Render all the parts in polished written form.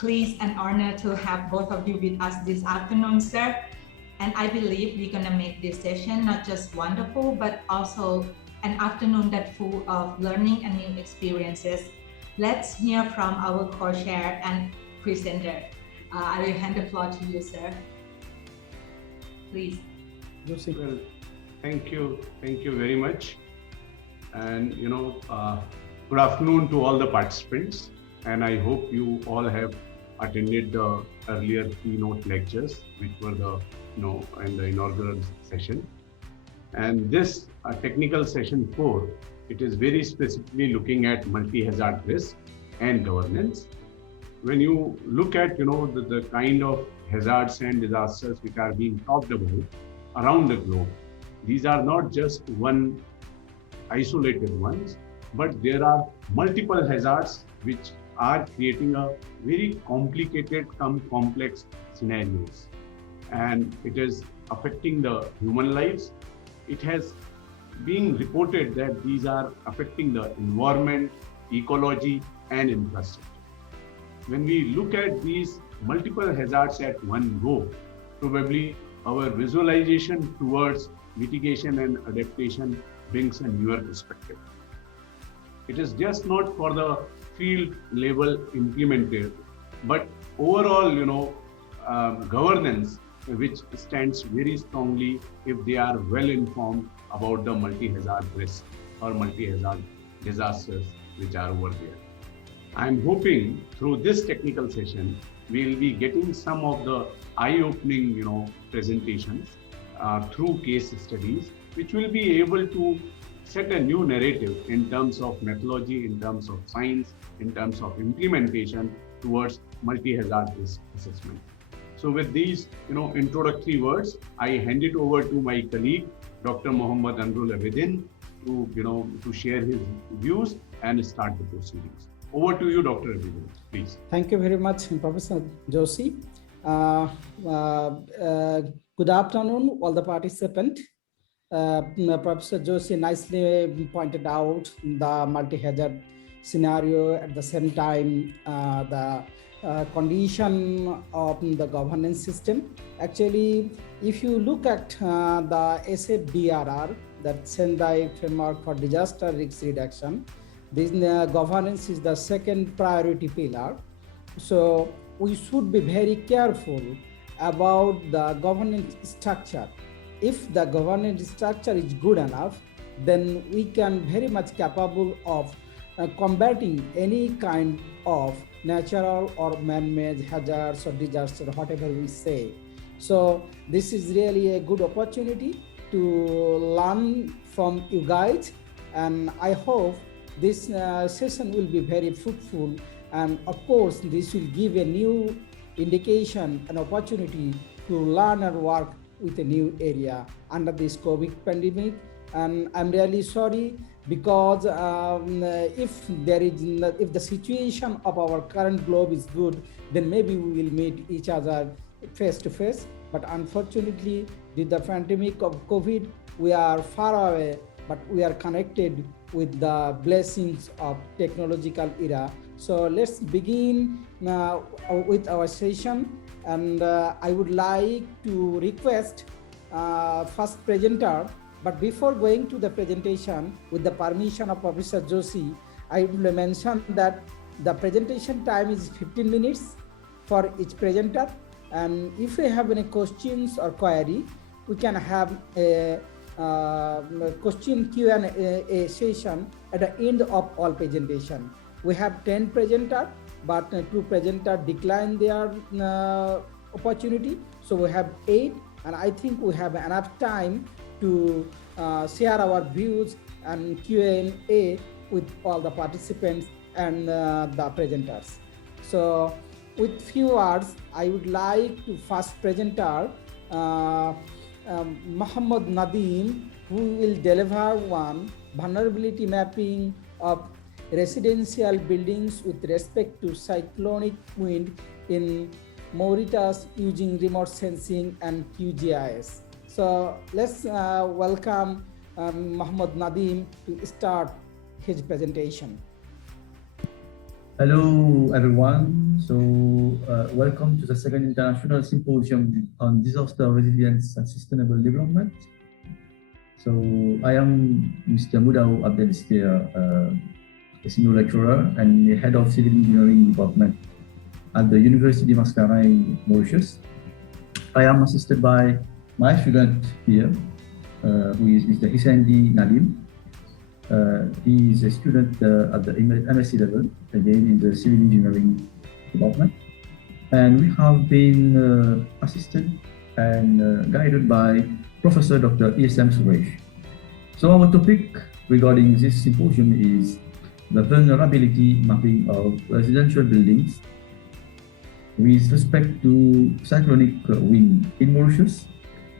pleased and honored to have both of you with us this afternoon, sir. And I believe we're gonna make this session not just wonderful, but also an afternoon that's full of learning and new experiences. Let's hear from our co-chair and presenter. I will hand the floor to you, sir. Please. Well, thank you very much. And good afternoon to all the participants. And I hope you all have attended the earlier keynote lectures, which were in the inaugural session. And this technical session 4, it is very specifically looking at multi-hazard risk and governance. When you look at the kind of hazards and disasters which are being talked about around the globe, these are not just one isolated ones, but there are multiple hazards which are creating a very complicated, complex scenarios, and it is affecting the human lives. It has been reported that these are affecting the environment, ecology, and infrastructure. When we look at these multiple hazards at one go, probably our visualization towards mitigation and adaptation brings a newer perspective. It is just not for the field level implemented, but overall, governance, which stands very strongly if they are well informed about the multi-hazard risk or multi-hazard disasters which are over there. I'm hoping through this technical session, we'll be getting some of the eye-opening, presentations through case studies, which will be able to set a new narrative in terms of methodology, in terms of science, in terms of implementation towards multi-hazard risk assessment. So with these, introductory words, I hand it over to my colleague, Dr. Mohammad Anrul Abedin, to share his views and start the proceedings. Over to you, Dr. Abedin, please. Thank you very much, Professor Joshi. Good afternoon, all the participants. Professor Joshi nicely pointed out the multi-hazard scenario, at the same time the condition of the governance system. Actually, if you look at the SFDRR, that Sendai Framework for Disaster Risk Reduction, this governance is the second priority pillar. So we should be very careful about the governance structure. If the governance structure is good enough, then we can very much capable of combating any kind of natural or man-made hazards or disaster, whatever we say. So this is really a good opportunity to learn from you guys, and I hope this session will be very fruitful, and of course this will give a new indication, an opportunity to learn and work with a new area under this COVID pandemic. And I'm really sorry, because if the situation of our current globe is good, then maybe we will meet each other face to face. But unfortunately, with the pandemic of COVID, we are far away, but we are connected with the blessings of technological era. So let's begin with our session, and I would like to request first presenter. But before going to the presentation, with the permission of Professor Joshi, I will mention that the presentation time is 15 minutes for each presenter. And if you have any questions or query, we can have a question Q&A session at the end of all presentation. We have 10 presenters, but 2 presenters declined their opportunity. So we have 8, and I think we have enough time to share our views and Q&A with all the participants and the presenters. So with few words, I would like to first presenter Mohammad Nadeem, who will deliver one vulnerability mapping of residential buildings with respect to cyclonic wind in Mauritius using remote sensing and QGIS. So let's welcome Mohammad Nadeem to start his presentation. Hello, everyone. Welcome to the second International Symposium on Disaster Resilience and Sustainable Development. So, I am Mr. Mudau Abdelskir, a senior lecturer and the head of civil engineering department at the University Mascarenhas, Mauritius. I am assisted by my student here, who is Mr. Hisendi Nadim. He is a student at the MSc level, again in the civil engineering department. And we have been assisted and guided by Professor Dr. ESM Suresh. So our topic regarding this symposium is the vulnerability mapping of residential buildings with respect to cyclonic wind in Mauritius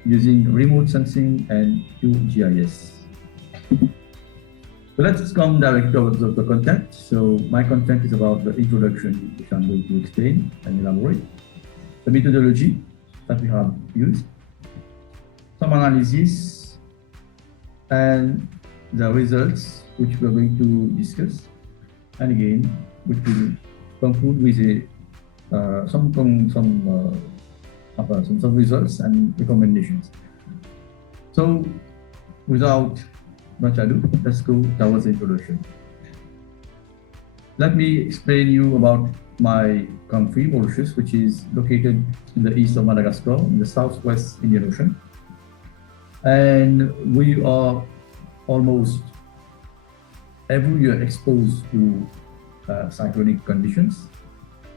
using remote sensing and QGIS. So let's come directly to the content. So my content is about the introduction, which I'm going to explain and elaborate, the methodology that we have used, some analysis, and the results which we're going to discuss, and again, which will conclude with some results and recommendations. So without much ado, let's go towards the introduction. Let me explain you about my country, Mauritius, which is located in the east of Madagascar, in the southwest Indian Ocean. And we are almost every year exposed to cyclonic conditions,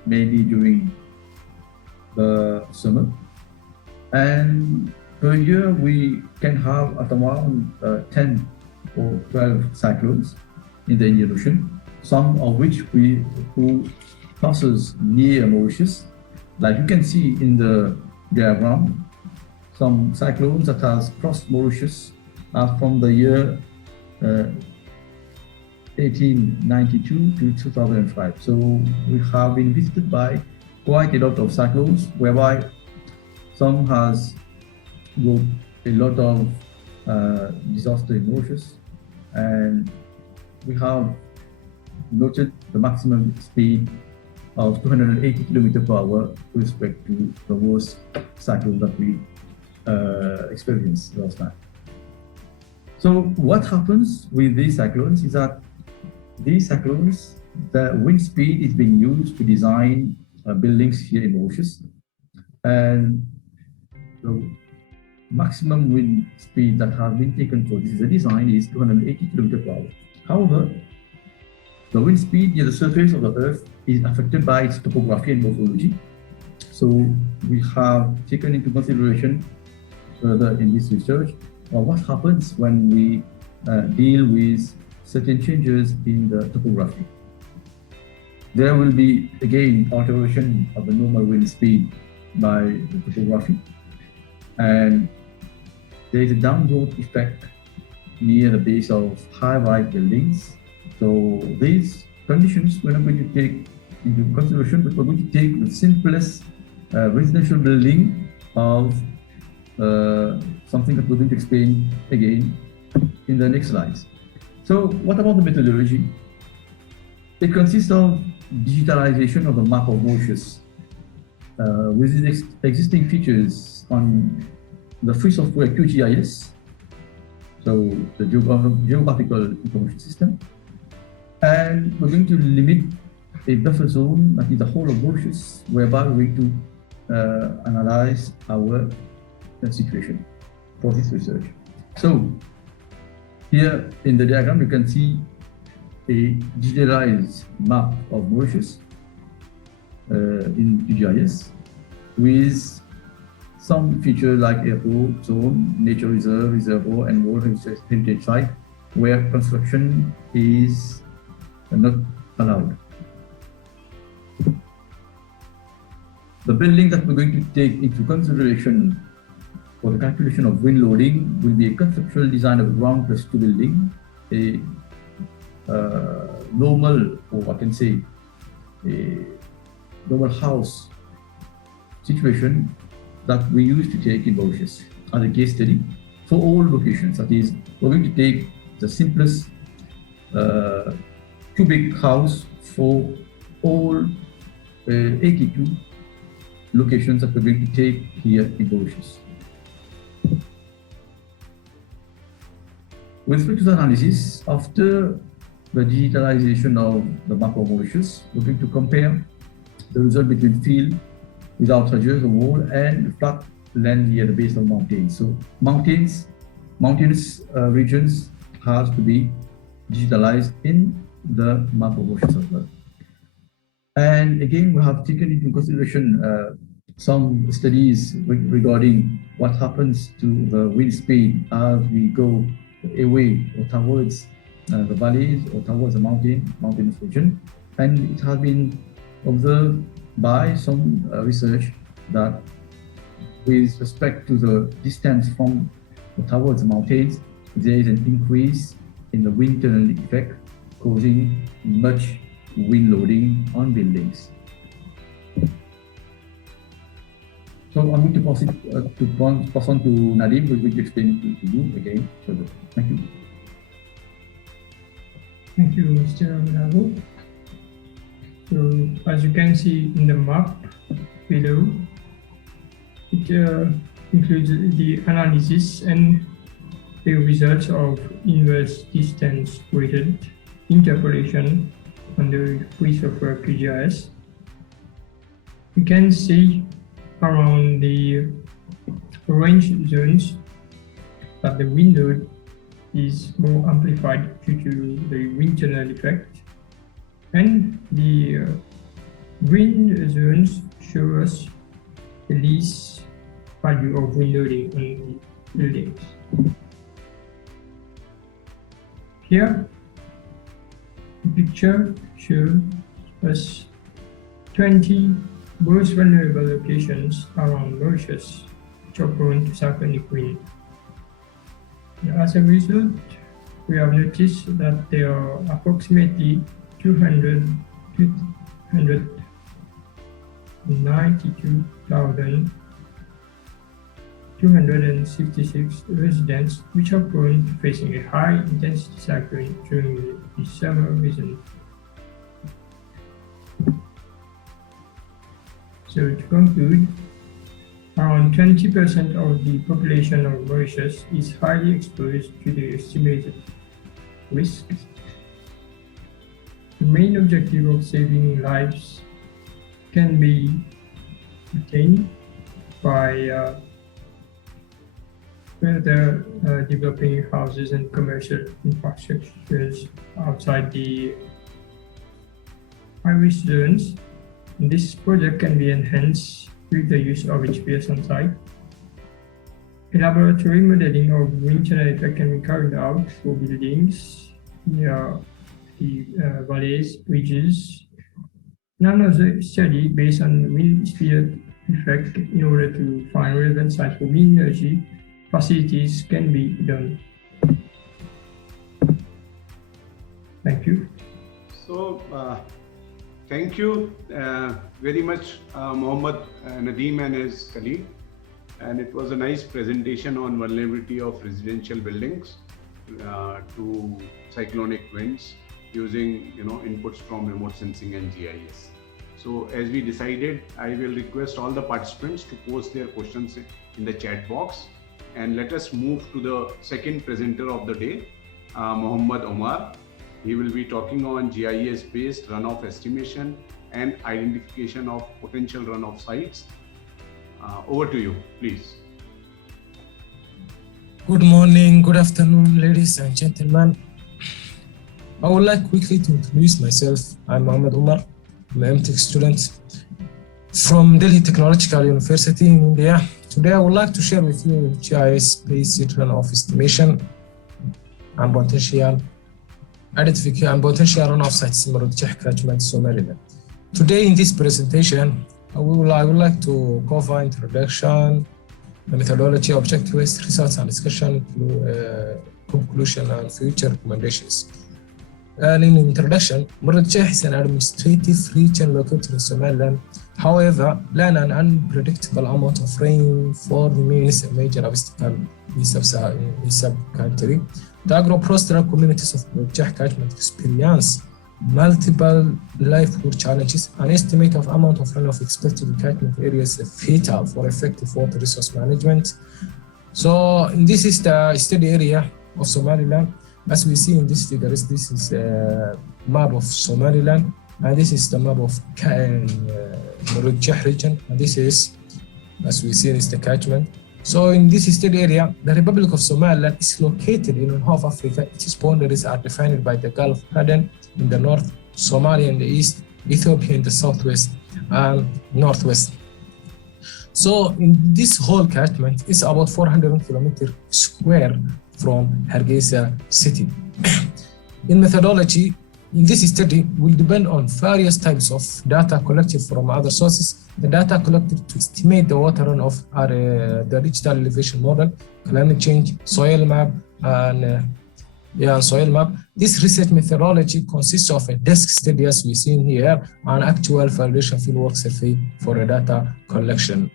mainly during the summer. And per year, we can have at around 10 or 12 cyclones in the Indian Ocean, some of which who passes near Mauritius. Like you can see in the diagram, some cyclones that has crossed Mauritius are from the year 1892 to 2005. So we have been visited by quite a lot of cyclones, whereby some has got a lot of disaster in Mauritius, and we have noted the maximum speed of 280 km per hour with respect to the worst cyclone that we experienced last time. So what happens with these cyclones is that these cyclones, the wind speed is being used to design buildings here in Mauritius, and the maximum wind speed that has been taken for this design is 280 km per hour. However, the wind speed near the surface of the Earth is affected by its topography and morphology. So we have taken into consideration further in this research what happens when we deal with certain changes in the topography. There will be, again, alteration of the normal wind speed by the topography, and there is a downward effect near the base of high-rise buildings. So these conditions we're not going to take into consideration, but we're going to take the simplest residential building of something that we're going to explain again in the next slides. So what about the methodology? It consists of digitalization of the map of Mauritius with its existing features on the free software QGIS, so the geographical information system. And we're going to limit a buffer zone that is the whole of Mauritius, whereby we're going to analyze our situation for this research. So here in the diagram, you can see a digitalized map of Mauritius in QGIS with some features like airport zone, nature reserve, reservoir, and world heritage site where construction is not allowed. The building that we're going to take into consideration for the calculation of wind loading will be a conceptual design of a ground plus 2 building, a normal, or I can say a normal house situation that we used to take in Mauritius as a case study for all locations. That is, we're going to take the simplest cubic house for all 82 locations that we're going to take here in Mauritius. With respect to the analysis, after the digitalization of the map of Mauritius, we're going to compare the result between field without ridges or wall and flat land near the base of mountains. So mountainous regions has to be digitalized in the map of Mauritius as well. And again, we have taken into consideration some studies regarding what happens to the wind speed as we go away or towards the valleys or towards the mountainous region. And it has been observed by some research that with respect to the distance from or towards the mountains, there is an increase in the wind tunnel effect, causing much wind loading on buildings. So I'm going to pass on to Nadim, who will explain it to you again. So thank you. Thank you, Mr. Bravo. So as you can see in the map below, it includes the analysis and the results of inverse distance weighted interpolation on the free software QGIS. You can see around the orange zones that the wind load is more amplified due to the wind tunnel effect, and the green zones show us the least value of wind loading on the buildings. Here, the picture shows us 20 most vulnerable locations around Mauritius which are prone to cyclonic wind. As a result, we have noticed that there are approximately 292,266 residents which are prone to facing a high intensity cyclone during the summer season. So to conclude, around 20% of the population of Mauritius is highly exposed to the estimated risks. The main objective of saving lives can be attained by further developing houses and commercial infrastructures outside the high-risk zones. This project can be enhanced with the use of HPS on site. A laboratory modeling of wind tunnel effect can be carried out for buildings near the valleys, ridges. Another study based on wind speed effect in order to find relevant sites for wind energy facilities can be done. Thank you. So, thank you very much, Mohammed Nadeem and his colleague. And it was a nice presentation on vulnerability of residential buildings to cyclonic winds using inputs from remote sensing and GIS. So as we decided, I will request all the participants to post their questions in the chat box. And let us move to the second presenter of the day, Mohammed Omar. He will be talking on GIS-based runoff estimation and identification of potential runoff sites. Over to you, please. Good morning, good afternoon, ladies and gentlemen. I would like quickly to introduce myself. I'm Mohammed Omar. I'm an MTech student from Delhi Technological University in India. Today, I would like to share with you GIS-based runoff estimation and potential identification and potential runoff sites in Murudjah catchment, Somaliland. Today, in this presentation, I would like to cover introduction, the methodology, objectives, results, and discussion, conclusion, and future recommendations. And in introduction, Murudjah is an administrative region located in Somaliland. However, land an unpredictable amount of rainfall remains a major obstacle in sub-country. The agro-pastoral communities of Murudjah catchment experience multiple livelihood challenges. An estimate of amount of runoff expected catchment areas is vital for effective water resource management. So this is the study area of Somaliland. As we see in this figure, this is a map of Somaliland, and this is the map of Murujah region, and this is, as we see, is the catchment. So in this study area, the Republic of Somaliland is located in Horn of Africa. Its boundaries are defined by the Gulf of Aden in the north, Somalia in the east, Ethiopia in the southwest and northwest. So in this whole catchment is about 400 kilometers square from Hargeisa city. In methodology, in this study will depend on various types of data collected from other sources. The data collected to estimate the water runoff are the digital elevation model, climate change, soil map, and soil map. This research methodology consists of a desk study, as we see here, and actual validation fieldwork survey for a data collection.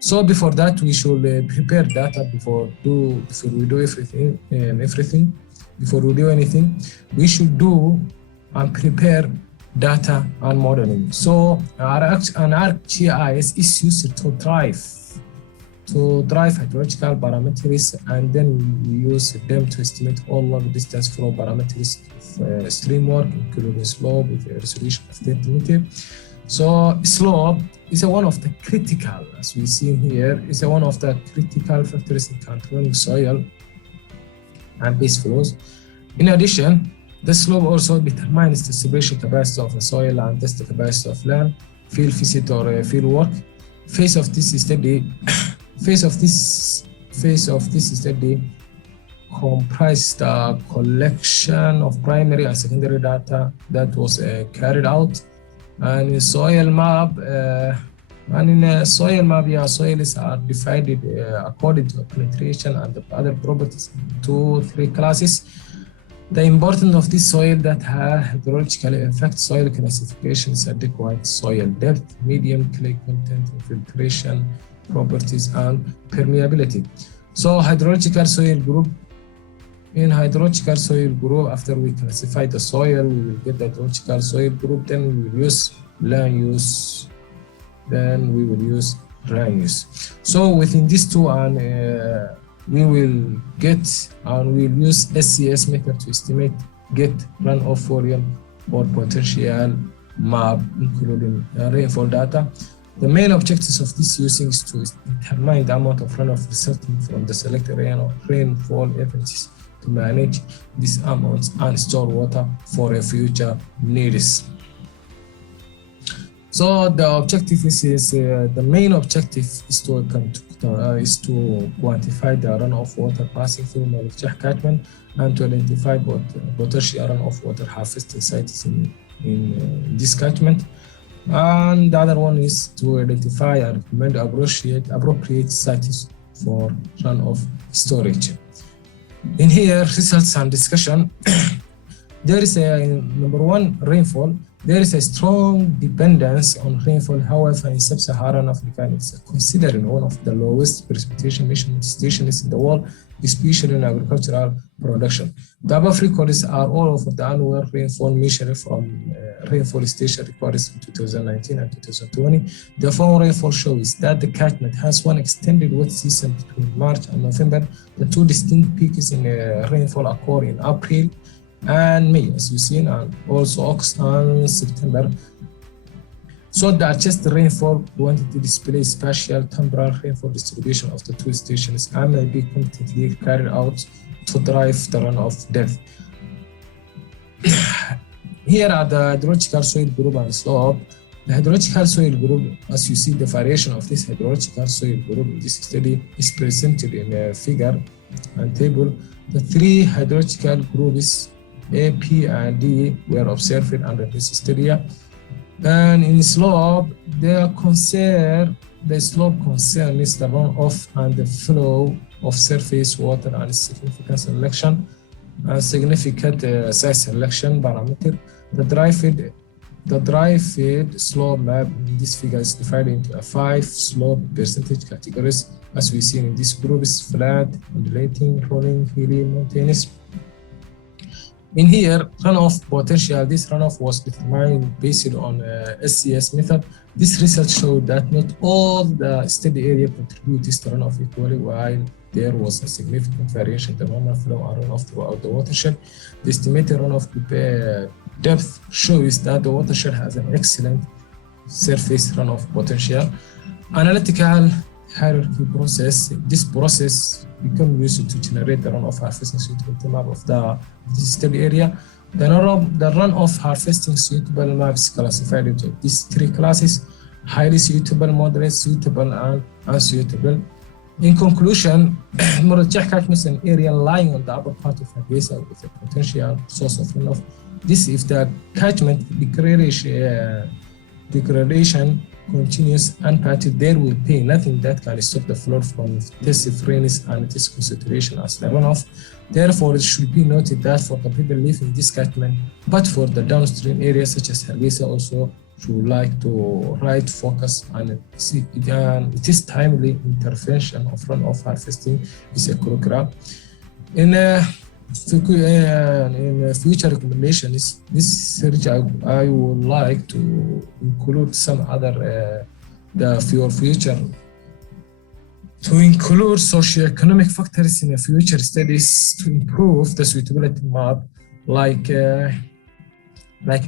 So before that, we should prepare data before we do everything. Before we do anything, we should do and prepare data and modeling. So an ArcGIS is used to drive hydrological parameters, and then we use them to estimate all log distance flow parameters of stream work, including slope with a resolution of 30 meters. So slope is one of the critical, as we see here, is one of the critical factors in controlling soil and base flows. In addition, the slope also determines the separation capacity of the soil and thus the capacity of land, field visit or field work. Phase of this study comprised the collection of primary and secondary data that was carried out. And in soil map, soils are divided according to penetration and the other properties into 3 classes. The importance of this soil that hydrologically affect soil classification is adequate soil depth, medium clay content, infiltration properties, and permeability. So hydrological soil group. In hydrological soil group, after we classify the soil, we will get the hydrological soil group, then we will use land use, then we will use land use. So within these two, and we will get and we'll use SCS method to estimate get runoff volume or potential map, including rainfall data. The main objectives of this using is to determine the amount of runoff resulting from the selected rainfall events to manage these amounts and store water for a future needs. So the objective is the main objective is to quantify the runoff water passing through Murujah catchment and to identify potential runoff water harvesting sites in this catchment. And the other one is to identify and recommend appropriate sites for runoff storage. In here, results and discussion. There is a number one, rainfall. There is a strong dependence on rainfall. However, in sub-Saharan Africa, it's considered one of the lowest precipitation measurement stations in the world, especially in agricultural production. The above records are all of the annual rainfall measured from rainfall station records in 2019 and 2020. The following rainfall shows that the catchment has one extended wet season between March and November. The two distinct peaks in rainfall occur in April and May, as you see, and also August and September. So the adjusted rainfall quantity displays spatial temporal rainfall distribution of the two stations and may be completely carried out to drive the runoff depth. Here are the hydrological soil group and slope. The hydrological soil group, as you see, the variation of this hydrological soil group in this study is presented in a figure and table. The three hydrological groups A, P, and D were observed under this study. And in slope, the slope concern is the runoff and the flow of surface water and significant selection and significant size selection parameter. The dry feed slope map in this figure is divided into 5 slope percentage categories. As we see in this group is flat, undulating, rolling, hilly, mountainous. In here, runoff potential, this runoff was determined based on SCS method. This research showed that not all the study area contributes to runoff equally, while there was a significant variation in the normal flow and runoff throughout the watershed. The estimated runoff depth shows that the watershed has an excellent surface runoff potential. Analytical hierarchy process, this process become used to generate the runoff harvesting suitable map of the study area. The runoff harvesting suitable maps classified into these three classes: highly suitable, moderate, suitable, and unsuitable. In conclusion, مرجح catchment an area lying on the upper part of a basin with a potential source of runoff. This if the catchment degradation continues unpatted, there will be nothing that can stop the flow from this frequency and its concentration as the runoff. Therefore, it should be noted that for the people living in this catchment, but for the downstream areas such as Hargeisa also should like to right focus on it is timely intervention of runoff harvesting is a program. In future recommendations, this research I would like to include some other future to include socioeconomic factors in the future studies to improve the suitability map, like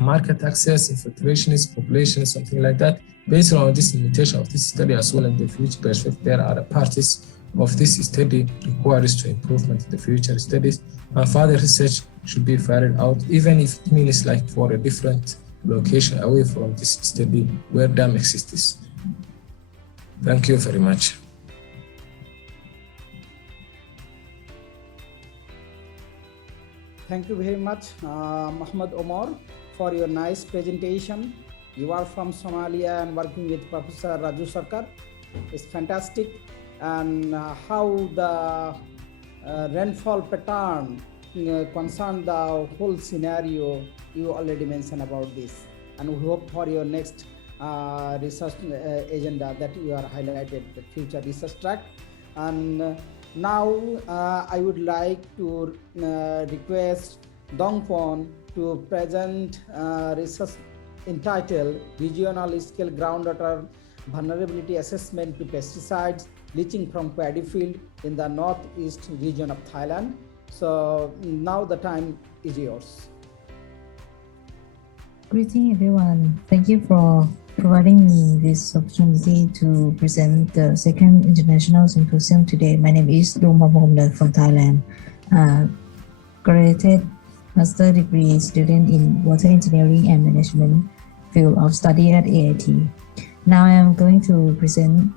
market access, infiltration, population, something like that. Based on this limitation of this study as well in the future perspective, there are parties of this study requires to improvement in the future studies, and further research should be carried out, even if it means like for a different location away from this study where dam exists. Thank you very much. Thank you very much, Muhammad Omar, for your nice presentation. You are from Somalia and working with Professor Raju Sarkar. It's fantastic. And how the rainfall pattern concern the whole scenario, you already mentioned about this. And we hope for your next research agenda that you are highlighted, the future research track. And now I would like to request Dongpon to present research entitled Regional Scale Groundwater Vulnerability Assessment to Pesticides Leaching from Paddy Field in the Northeast region of Thailand. So now the time is yours. Greeting everyone. Thank you for providing me this opportunity to present the second international symposium today. My name is Dongpon from Thailand. Graduated master degree student in water engineering and management field of study at AIT. Now I am going to present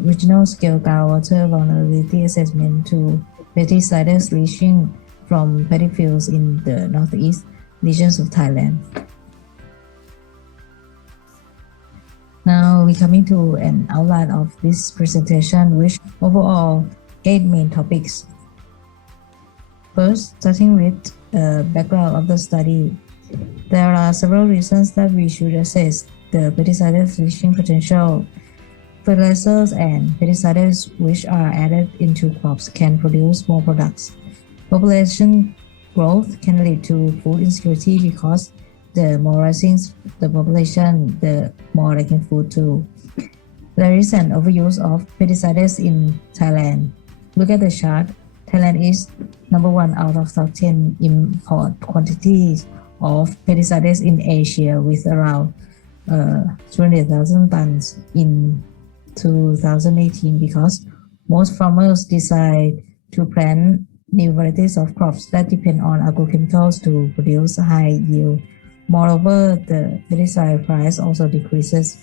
regional scale groundwater vulnerability assessment to pesticides leaching from paddy fields in the northeast regions of Thailand. Now we coming to an outline of this presentation, which overall 8 main topics. First, starting with background of the study, there are several reasons that we should assess the pesticides leaching potential. Fertilizers and pesticides which are added into crops can produce more products. Population growth can lead to food insecurity because the more rising the population, the more lacking food too. There is an overuse of pesticides in Thailand. Look at the chart. Thailand is number 1 out of top 10 import quantities of pesticides in Asia, with around 200,000 tons in 2018, because most farmers decide to plant new varieties of crops that depend on agrochemicals to produce high yield. Moreover, the pesticide price also decreases.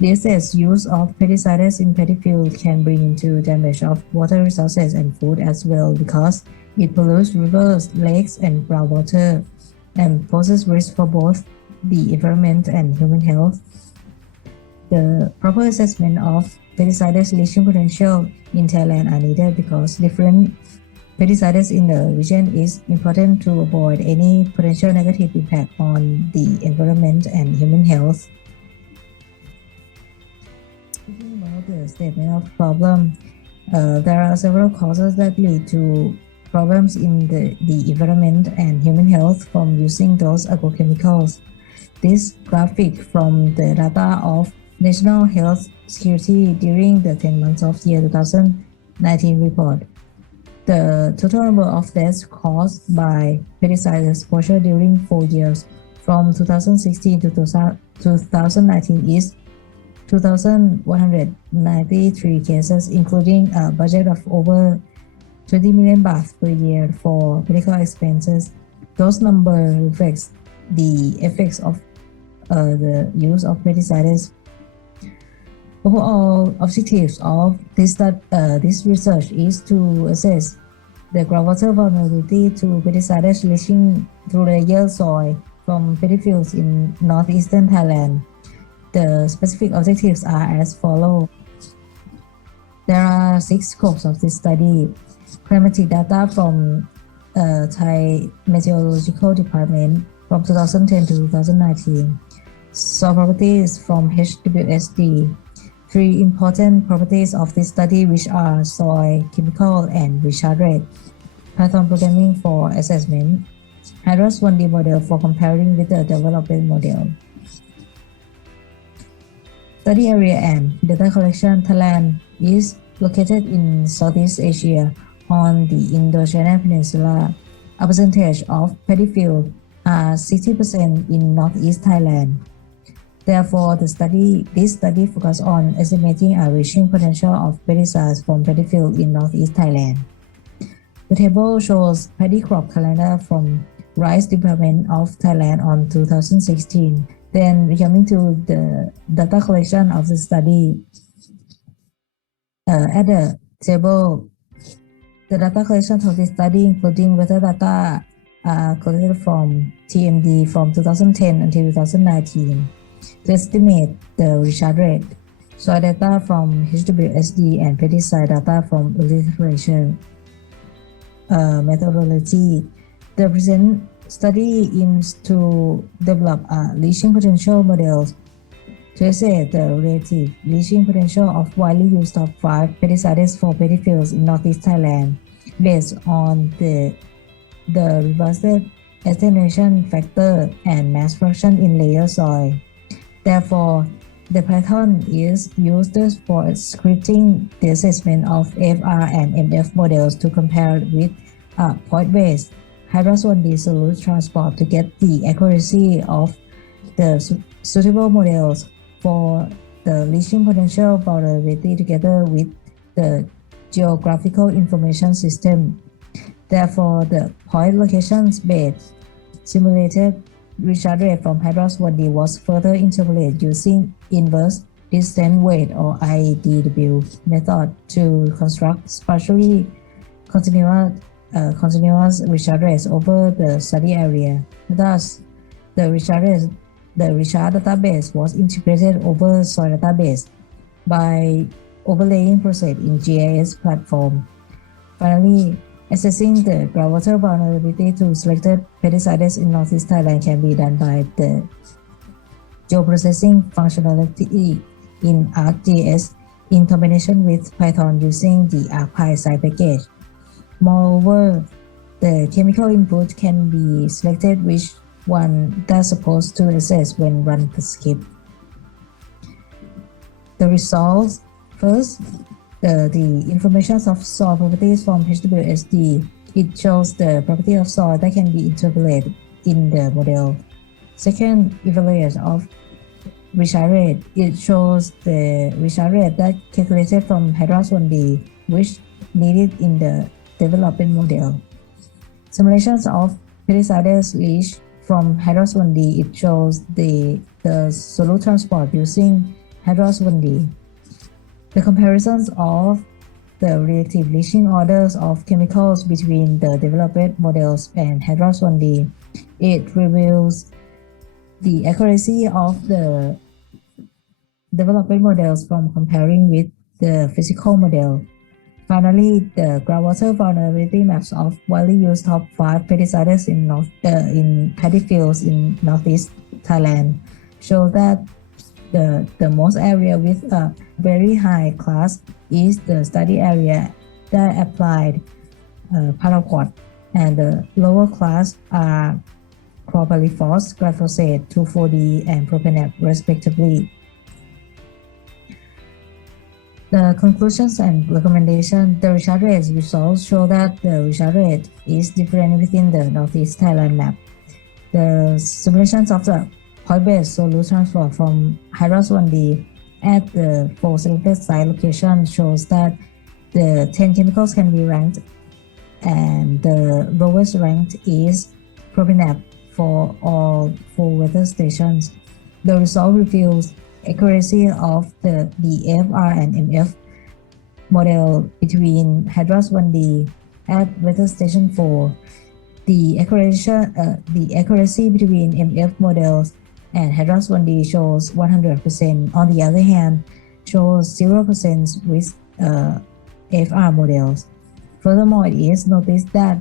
The excess use of pesticides in paddy field can bring into damage of water resources and food as well, because it pollutes rivers, lakes, and groundwater, and poses risk for both the environment and human health. The proper assessment of pesticides leaching potential in Thailand are needed because different pesticides in the region is important to avoid any potential negative impact on the environment and human health. Speaking about the statement of problem, there are several causes that lead to problems in the environment and human health from using those agrochemicals. This graphic from the data of National Health Security during the 10 months of year 2019 report. The total number of deaths caused by pesticide exposure during 4 years from 2016 to 2019 is 2,193 cases, including a budget of over 20 million baht per year for medical expenses. Those numbers reflect the effects of the use of pesticides. Overall objectives of this research is to assess the groundwater vulnerability to pesticides leaching through the yield soil from paddy fields in northeastern Thailand. The specific objectives are as follows. There are 6 scopes of this study. Climatic data from Thai Meteorological Department from 2010 to 2019. Soil properties from HWSD. 3 important properties of this study, which are soil, chemical, and recharge rate. Python programming for assessment. HYDROS 1D model for comparing with the development model. Study area and data collection. Thailand is located in Southeast Asia on the Indochina Peninsula. A percentage of paddy fields are 60% in Northeast Thailand. Therefore, this study focuses on estimating a reaching potential of pesticides from paddy fields in Northeast Thailand. The table shows paddy crop calendar from Rice Department of Thailand on 2016. Then we coming to the data collection of the study. At the table, the data collection of the study, including weather data, collected from TMD from 2010 until 2019 to estimate the recharge rate. Soil data from HWSD and pesticide data from literature methodology. The present study aims to develop a leaching potential models to assess the relative leaching potential of widely used top 5 pesticides for paddy fields in Northeast Thailand based on the reversed attenuation factor and mass fraction in layer soil. Therefore, the Python is used for scripting the assessment of FR and MF models to compare with a point-based HYDROS 1D solute transport to get the accuracy of the suitable models for the leaching potential vulnerability together with the geographical information system. Therefore, the point locations-based simulated recharge rate from HYDROS 1D was further interpolated using inverse distance weight or IDW method to construct spatially continuous recharge rates over the study area. Thus, the recharge database was integrated over soil database by overlaying process in GIS platform. Finally, assessing the groundwater vulnerability to selected pesticides in Northeast Thailand can be done by the geoprocessing functionality in ArcGIS in combination with Python using the ArcPy site package. Moreover, the chemical input can be selected which one that's supposed to assess when run the script. The results. First, the information of soil properties from HWSD. It shows the property of soil that can be interpolated in the model. Second, evaluation of recharge rate. It shows the recharge rate that calculated from HYDROS 1D, which needed in the development model. Simulations of pesticides leach from HYDROS 1D. It shows the solute transport using HYDROS 1D. The comparisons of the relative leaching orders of chemicals between the developed models and HYDROS 1D. It reveals the accuracy of the developed models from comparing with the physical model. Finally, the groundwater vulnerability maps of widely used top 5 pesticides in paddy fields in Northeast Thailand show that the most area with a very high class is the study area that applied paraquat, and the lower class are chlorpyrifos, glyphosate, 2,4-D, and propanap, respectively. The conclusions and recommendations, the result rate results show that the result rate is different within the Northeast Thailand map. The simulations of the point-based solute transfer from HYDROS 1D at the 4 selected site location shows that the 10 chemicals can be ranked, and the lowest ranked is propanap for all 4 weather stations. The result reveals accuracy of the AFR and MF model between HYDROS 1D at weather station 4. The accuracy between MF models and HYDROS 1D shows 100%. On the other hand, shows 0% with AFR models. Furthermore, it is noticed that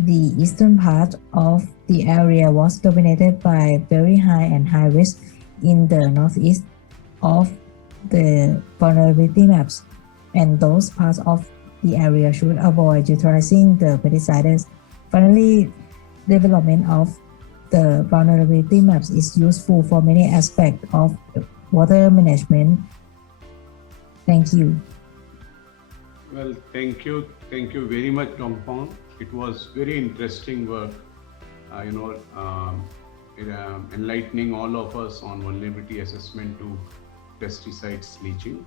the eastern part of the area was dominated by very high and high risk in the northeast of the vulnerability maps, and those parts of the area should avoid utilizing the pesticides. Finally, development of the vulnerability maps is useful for many aspects of water management. Thank you. Well, thank you very much, Dongpong. It was very interesting work, enlightening all of us on vulnerability assessment to pesticides leaching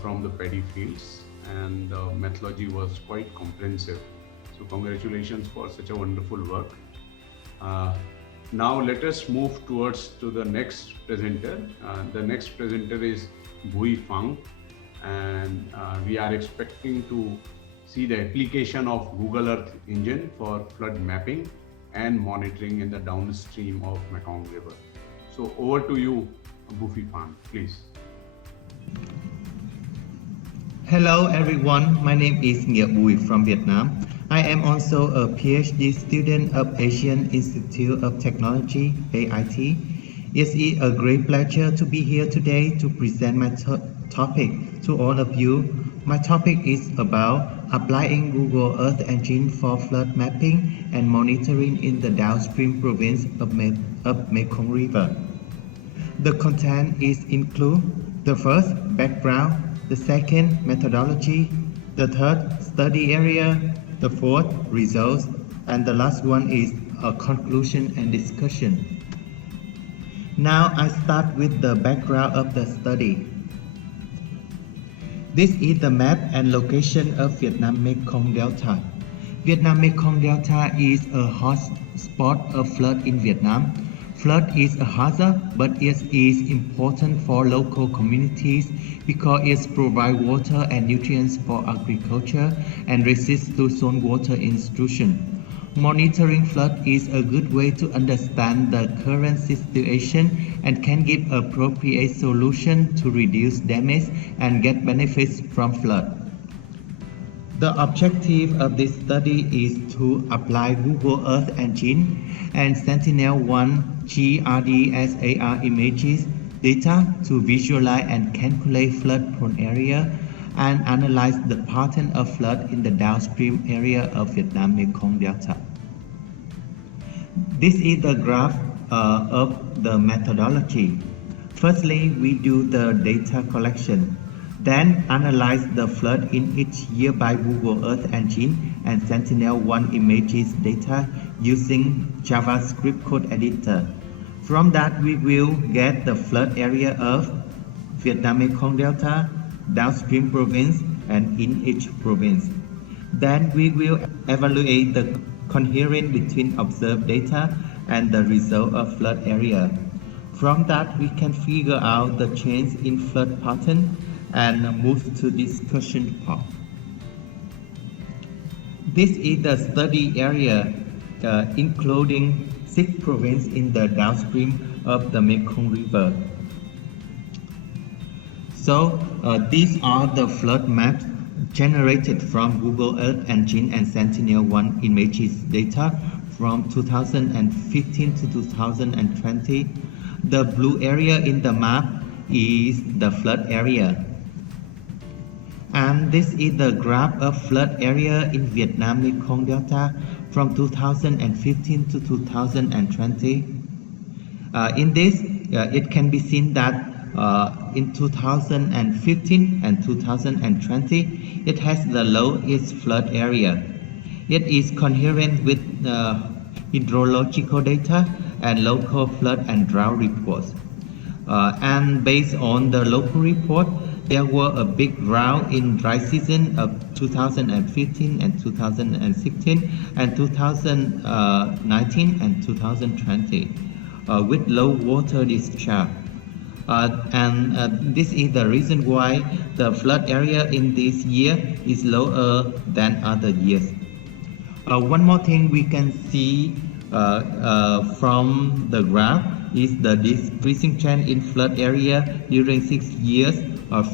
from the paddy fields, and the methodology was quite comprehensive. So congratulations for such a wonderful work. Now let us move towards to the next presenter. The next presenter is Bui Fang, and we are expecting to see the application of Google Earth Engine for flood mapping and monitoring in the downstream of Mekong River. So over to you, Bui Fang, please. Hello everyone, my name is Nghĩa Bui from Vietnam. I am also a PhD student of Asian Institute of Technology, AIT. It is a great pleasure to be here today to present my topic to all of you. My topic is about applying Google Earth Engine for flood mapping and monitoring in the downstream province of Mekong River. The content is include the first, background, the second, methodology, the third, study area, the fourth, results, and the last one is a conclusion and discussion. Now I start with the background of the study. This is the map and location of Vietnam Mekong Delta. Vietnam Mekong Delta is a hot spot of flood in Vietnam. Flood is a hazard, but it is important for local communities because it provides water and nutrients for agriculture and resists to saltwater intrusion. Monitoring flood is a good way to understand the current situation and can give appropriate solution to reduce damage and get benefits from flood. The objective of this study is to apply Google Earth Engine and Sentinel-1 GRDSAR images data to visualize and calculate flood-prone area and analyze the pattern of flood in the downstream area of Vietnam Mekong Delta. This is the graph of the methodology. Firstly, we do the data collection, then analyze the flood in each year by Google Earth Engine and Sentinel-1 images data using JavaScript code editor. From that, we will get the flood area of Vietnam Mekong Delta, downstream province, and in each province. Then we will evaluate the coherence between observed data and the result of flood area. From that, we can figure out the change in flood pattern and move to discussion part. This is the study area including 6 provinces in the downstream of the Mekong River. So these are the flood maps generated from Google Earth Engine and Sentinel-1 images data from 2015 to 2020. The blue area in the map is the flood area. And this is the graph of flood area in Vietnam Mekong Delta from 2015 to 2020. In this, it can be seen that in 2015 and 2020, it has the lowest flood area. It is coherent with hydrological data and local flood and drought reports. And based on the local report, there were a big drought in dry season of 2015 and 2016 and 2019 and 2020 with low water discharge. This is the reason why the flood area in this year is lower than other years. One more thing we can see from the graph is the decreasing trend in flood area during 6 years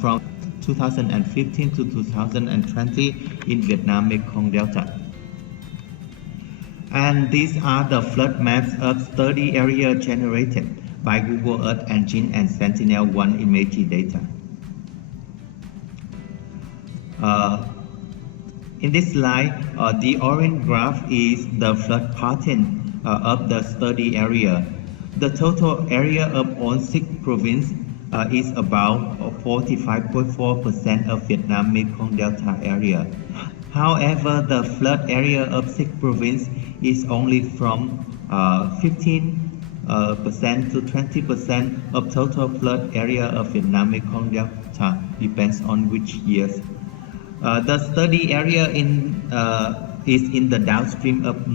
from 2015 to 2020 in Vietnam Mekong Delta. And these are the flood maps of study area generated by Google Earth Engine and Sentinel-1 imaging data. In this slide, the orange graph is the flood pattern of the study area. The total area of all 6 provinces is about 45.4% of Vietnam Mekong Delta area. However, the flood area of 6 provinces is only from 15% to 20% of total flood area of Vietnam Mekong Delta, depends on which years. The study area is in the downstream of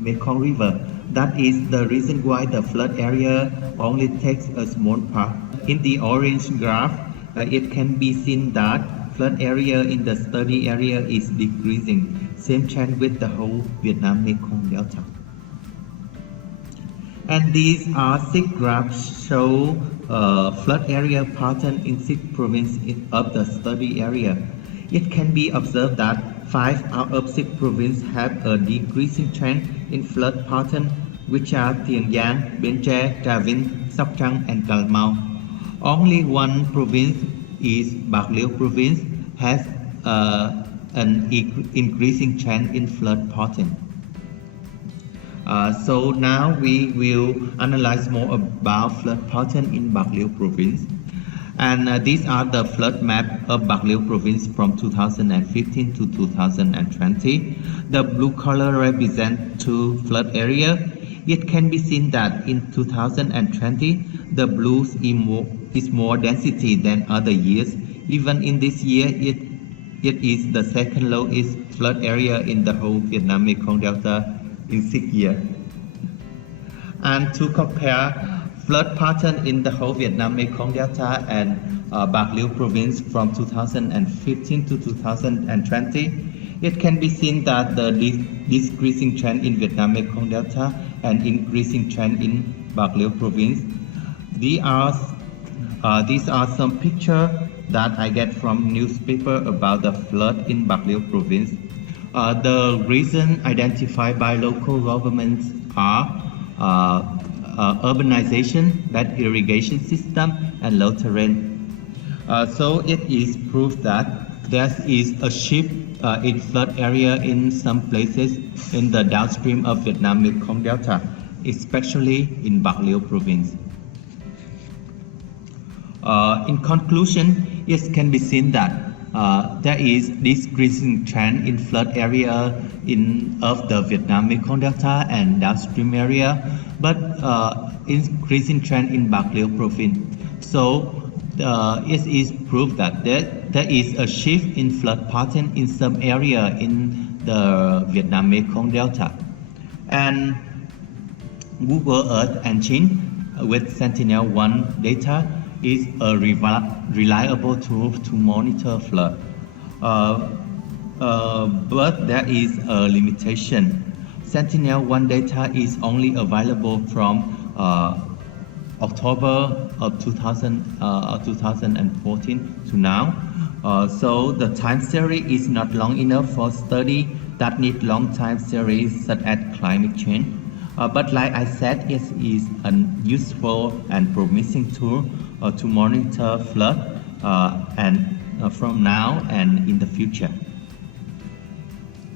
Mekong River. That is the reason why the flood area only takes a small part. In the orange graph, it can be seen that flood area in the study area is decreasing, same trend with the whole Vietnam Mekong Delta. And these are 6 graphs show flood area pattern in 6 provinces of the study area. It can be observed that 5 out of 6 provinces have a decreasing trend in flood pattern, which are Tiền Giang, Bến Tre, Trà Vinh, Sóc Trăng, and Cà Mau. Only one province is Bạc Liêu province has an increasing trend in flood pattern. So now we will analyze more about flood pattern in Bạc Liêu province. And these are the flood map of Bạc Liêu province from 2015 to 2020. The blue color represents 2 flood area. It can be seen that in 2020, the blue is more density than other years. Even in this year, it is the second lowest flood area in the whole Vietnam Mekong Delta in 6 years. And to compare flood pattern in the whole Vietnam Mekong Delta and Bạc Liêu province from 2015 to 2020, it can be seen that the decreasing trend in Vietnam Mekong Delta and increasing trend in Bạc Liêu province. These are some pictures that I get from newspaper about the flood in Bạc Liêu province. The reason identified by local governments are urbanization, bad irrigation system, and low terrain. So it is proof that there is a shift in flood area in some places in the downstream of Vietnam Mekong Delta, especially in Bạc Liêu province. In conclusion, it can be seen that there is decreasing trend in flood area of the Vietnam Mekong Delta and downstream area, but increasing trend in Bạc Liêu province. So it is proof that there is a shift in flood pattern in some area in the Vietnam Mekong Delta. And Google Earth Engine with Sentinel-1 data is a reliable tool to monitor flood. But there is a limitation. Sentinel-1 data is only available from October of 2014 to now. So the time series is not long enough for study that need long time series such as climate change. But like I said, it is a useful and promising tool to monitor flood and from now and in the future.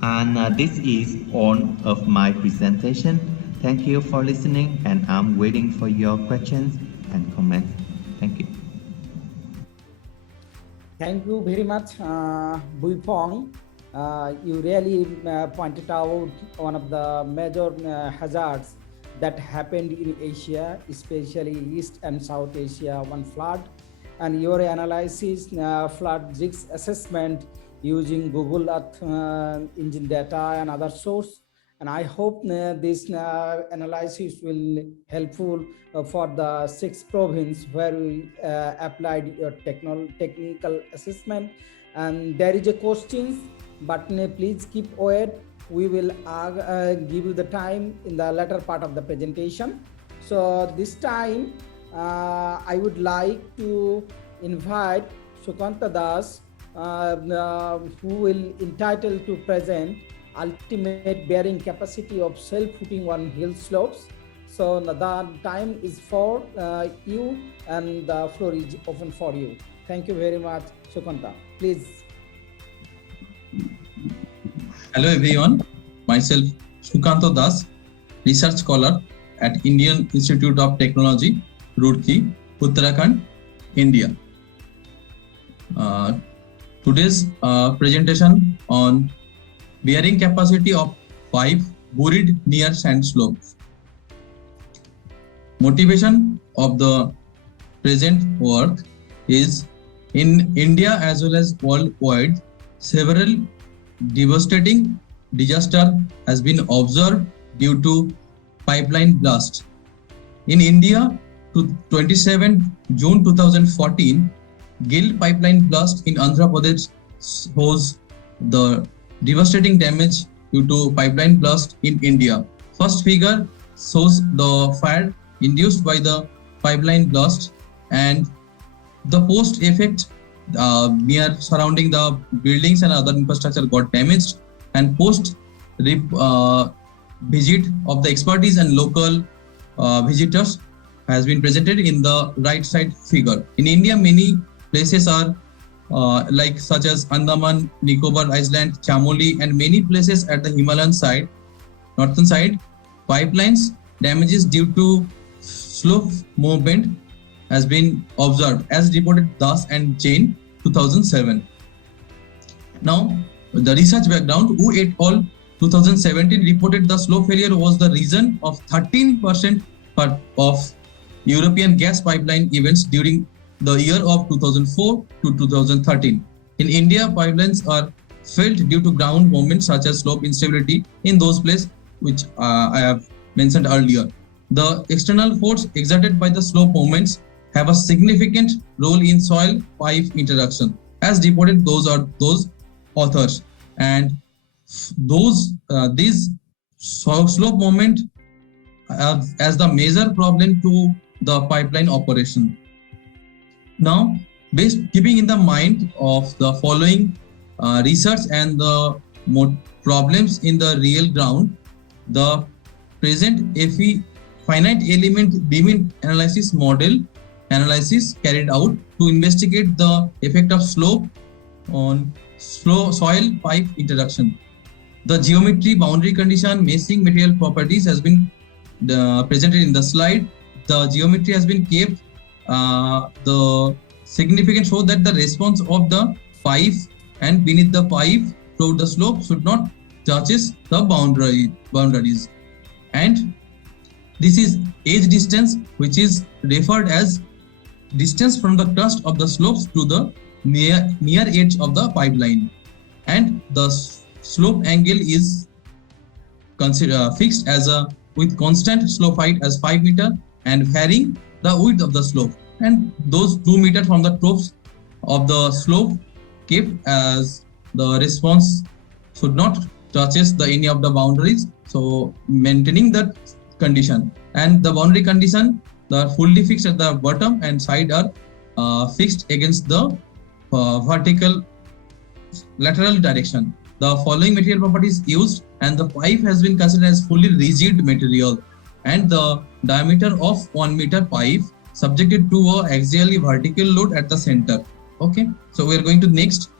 And this is all of my presentation. Thank you for listening, and I'm waiting for your questions and comments. Thank you. Thank you very much, Bui Pong. You really pointed out one of the major hazards that happened in Asia, especially East and South Asia, one flood. And your analysis, flood risk assessment using Google Earth engine data and other source. And I hope this analysis will helpful for the 6th province where we applied your technical assessment. And there is a questions, but please keep wait. We will give you the time in the latter part of the presentation. So this time, I would like to invite Sukanta Das, who will entitled to present ultimate bearing capacity of self-footing on hill slopes. So the time is for you, and the floor is open for you. Thank you very much, Sukanta. Please. Hello everyone, myself Sukanta Das, research scholar at Indian Institute of Technology, Roorkee, Uttarakhand, India. Today's presentation on bearing capacity of pipe buried near sand slopes. Motivation of the present work is in India as well as worldwide, several devastating disaster has been observed due to pipeline blast. In India, to 27 June 2014, Gill pipeline blast in Andhra Pradesh shows the devastating damage due to pipeline blast in India. First figure shows the fire induced by the pipeline blast, and the post effect near surrounding the buildings and other infrastructure got damaged, and post visit of the expertise and local visitors has been presented in the right side figure. In India, many places are like such as Andaman, Nicobar Island, Chamoli, and many places at the Himalayan side, northern side, pipelines damages due to slope movement has been observed, as reported Das and Jain 2007. Now, the research background, Wu et al. 2017 reported the slope failure was the reason of 13% of European gas pipeline events during the year of 2004 to 2013. In India, pipelines are failed due to ground movement such as slope instability in those places which I have mentioned earlier. The external force exerted by the slope movements have a significant role in soil pipe interaction, as reported those authors, and these slope movement as the major problem to the pipeline operation. Now, keeping in the mind of the following research and the problems in the real ground, the present FE finite element beam analysis model analysis carried out to investigate the effect of slope on soil pipe interaction. The geometry, boundary condition, meshing material properties has been presented in the slide. The geometry has been kept. The significance show that the response of the pipe and beneath the pipe through the slope should not touches the boundaries. And this is edge distance, which is referred as distance from the crest of the slopes to the near edge of the pipeline. And the slope angle is fixed as with constant slope height as 5 meter and varying the width of the slope, and those 2 meters from the tops of the slope kept as the response should not touches the any of the boundaries, so maintaining that condition. And the boundary condition, they are fully fixed at the bottom and side are fixed against the vertical lateral direction. The following material properties used, and the pipe has been considered as fully rigid material, and the diameter of 1 meter pipe subjected to a axially vertical load at the center. Okay, so we are going to next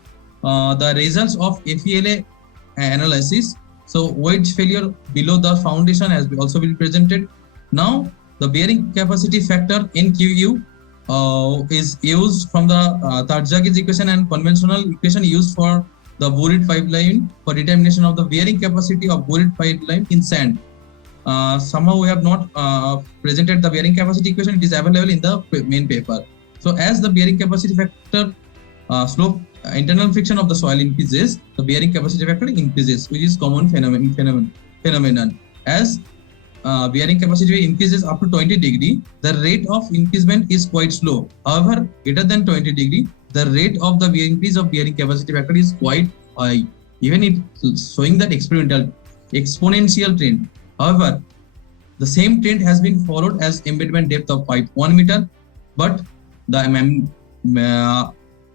the results of FELA analysis. So wedge failure below the foundation has also been presented. Now the bearing capacity factor NQU is used from the Tarjagi's equation and conventional equation used for the buried pipeline for determination of the bearing capacity of buried pipeline in sand. Somehow we have not presented the bearing capacity equation. It is available in the main paper. So as the bearing capacity factor slope internal friction of the soil increases, the bearing capacity factor increases, which is common phenomenon. As bearing capacity increases up to 20 degree, the rate of increasement is quite slow. However, greater than 20 degree, the rate of the increase of bearing capacity factor is quite high. Even it showing that exponential trend. However, the same trend has been followed as embedment depth of pipe 1 meter, but the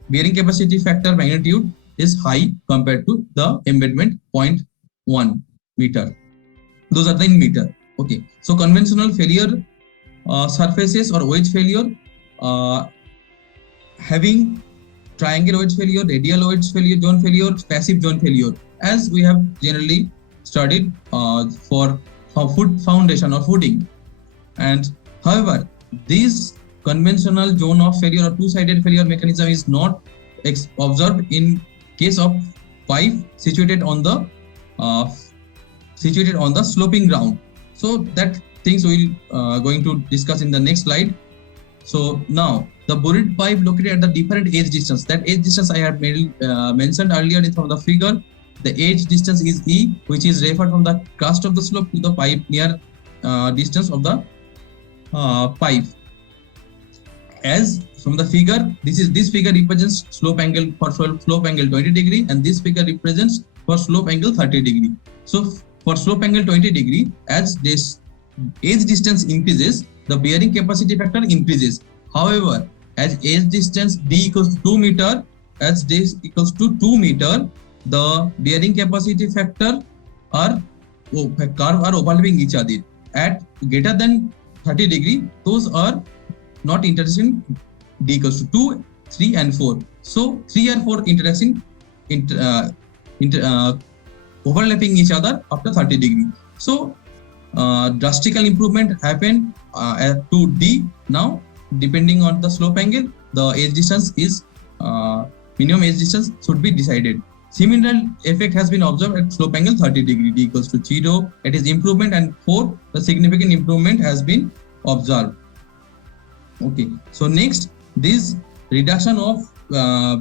bearing capacity factor magnitude is high compared to the embedment 0.1 meter. Those are the in meter. Okay, so conventional failure surfaces or wedge failure having triangle wedge failure, radial wedge failure, zone failure, passive zone failure, as we have generally studied for foot foundation or footing. And however, this conventional zone of failure or two-sided failure mechanism is not observed in case of pipe situated on the sloping ground. So that things we'll going to discuss in the next slide. So now the buried pipe located at the different edge distance. That edge distance I had mentioned earlier from the figure. The edge distance is E, which is referred from the crest of the slope to the pipe near distance of the pipe. As from the figure, this figure represents slope angle for slope angle 20 degree, and this figure represents for slope angle 30 degree. So for slope angle 20 degree, as this edge distance increases, the bearing capacity factor increases. However, as edge distance D equals to 2 meter, as this equals to 2 meter, the bearing capacity factor are overlapping each other. At greater than 30 degree, those are not intersecting. D equals to 2, 3 and 4. So 3 and 4 intersecting overlapping each other after 30 degree. So drastical improvement happened to D. Now depending on the slope angle, the edge distance is minimum edge distance should be decided. Similar effect has been observed at slope angle 30 degree. D equals to 0, it is improvement, and 4, the significant improvement has been observed. Okay, so next, this reduction of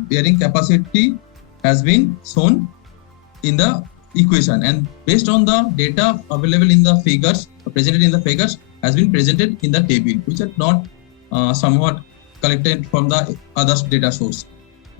bearing capacity has been shown in the equation, and based on the data available in the figures, presented in the figures, has been presented in the table, which are not somewhat collected from the other data source.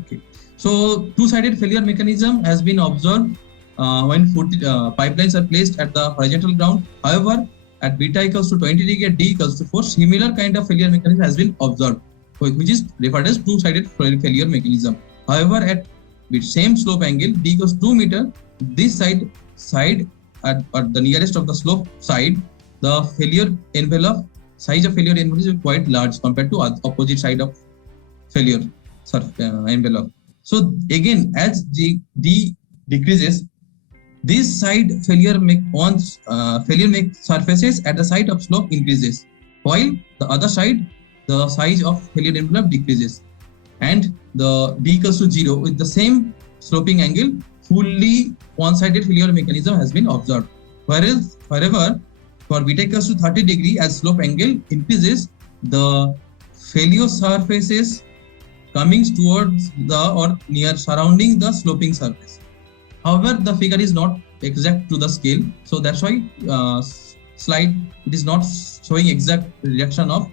Okay. So two-sided failure mechanism has been observed when pipelines are placed at the horizontal ground. However, at beta equals to 20 degree, at D equals to 4, similar kind of failure mechanism has been observed, which is referred as two-sided failure mechanism. However, at the same slope angle, D equals 2 meter, this side at the nearest of the slope side, the failure envelope, size of failure envelope is quite large compared to opposite side of failure envelope. So again, as D decreases, this side failure surfaces at the side of slope increases, while the other side, the size of failure envelope decreases, and the D equals to 0 with the same sloping angle, fully one-sided failure mechanism has been observed. Whereas, however, for beta equals to 30 degree, as slope angle increases, the failure surfaces coming towards the or near surrounding the sloping surface. However, the figure is not exact to the scale, so that's why slide it is not showing exact reduction of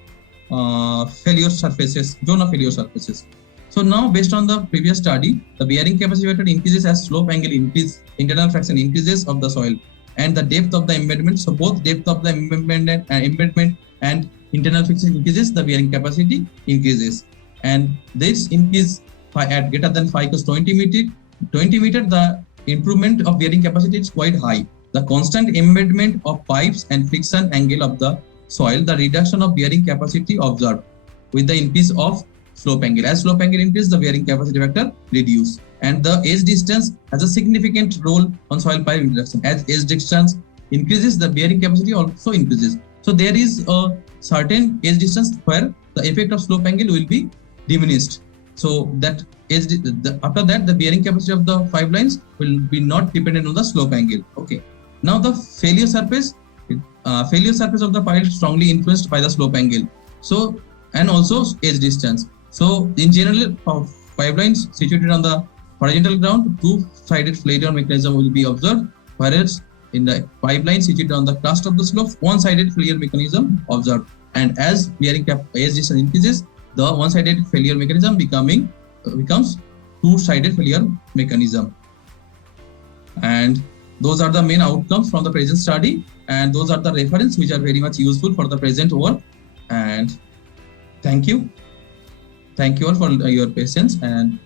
failure surfaces, zone of failure surfaces. So now, based on the previous study, the bearing capacity factor increases as slope angle increase, internal fraction increases of the soil, and the depth of the embedment. So both depth of the embedment and internal friction increases, the bearing capacity increases, and this increase at greater than 5 equals 20 meter, the improvement of bearing capacity is quite high. The constant embedment of pipes and friction angle of the soil, the reduction of bearing capacity observed with the increase of slope angle. As slope angle increases, the bearing capacity factor reduce. And the edge distance has a significant role on soil pipe reduction. As edge distance increases, the bearing capacity also increases. So there is a certain edge distance where the effect of slope angle will be diminished. So that after that, the bearing capacity of the pipe lines will be not dependent on the slope angle. Okay. Now the failure surface of the pipe is strongly influenced by the slope angle. So and also edge distance. So in general, pipelines situated on the horizontal ground, two-sided failure mechanism will be observed, whereas in the pipeline situated on the crest of the slope, one-sided failure mechanism observed. And as bearing edge distance increases, the one-sided failure mechanism becomes two-sided failure mechanism. And those are the main outcomes from the present study, and those are the references which are very much useful for the present work. And thank you all for your patience and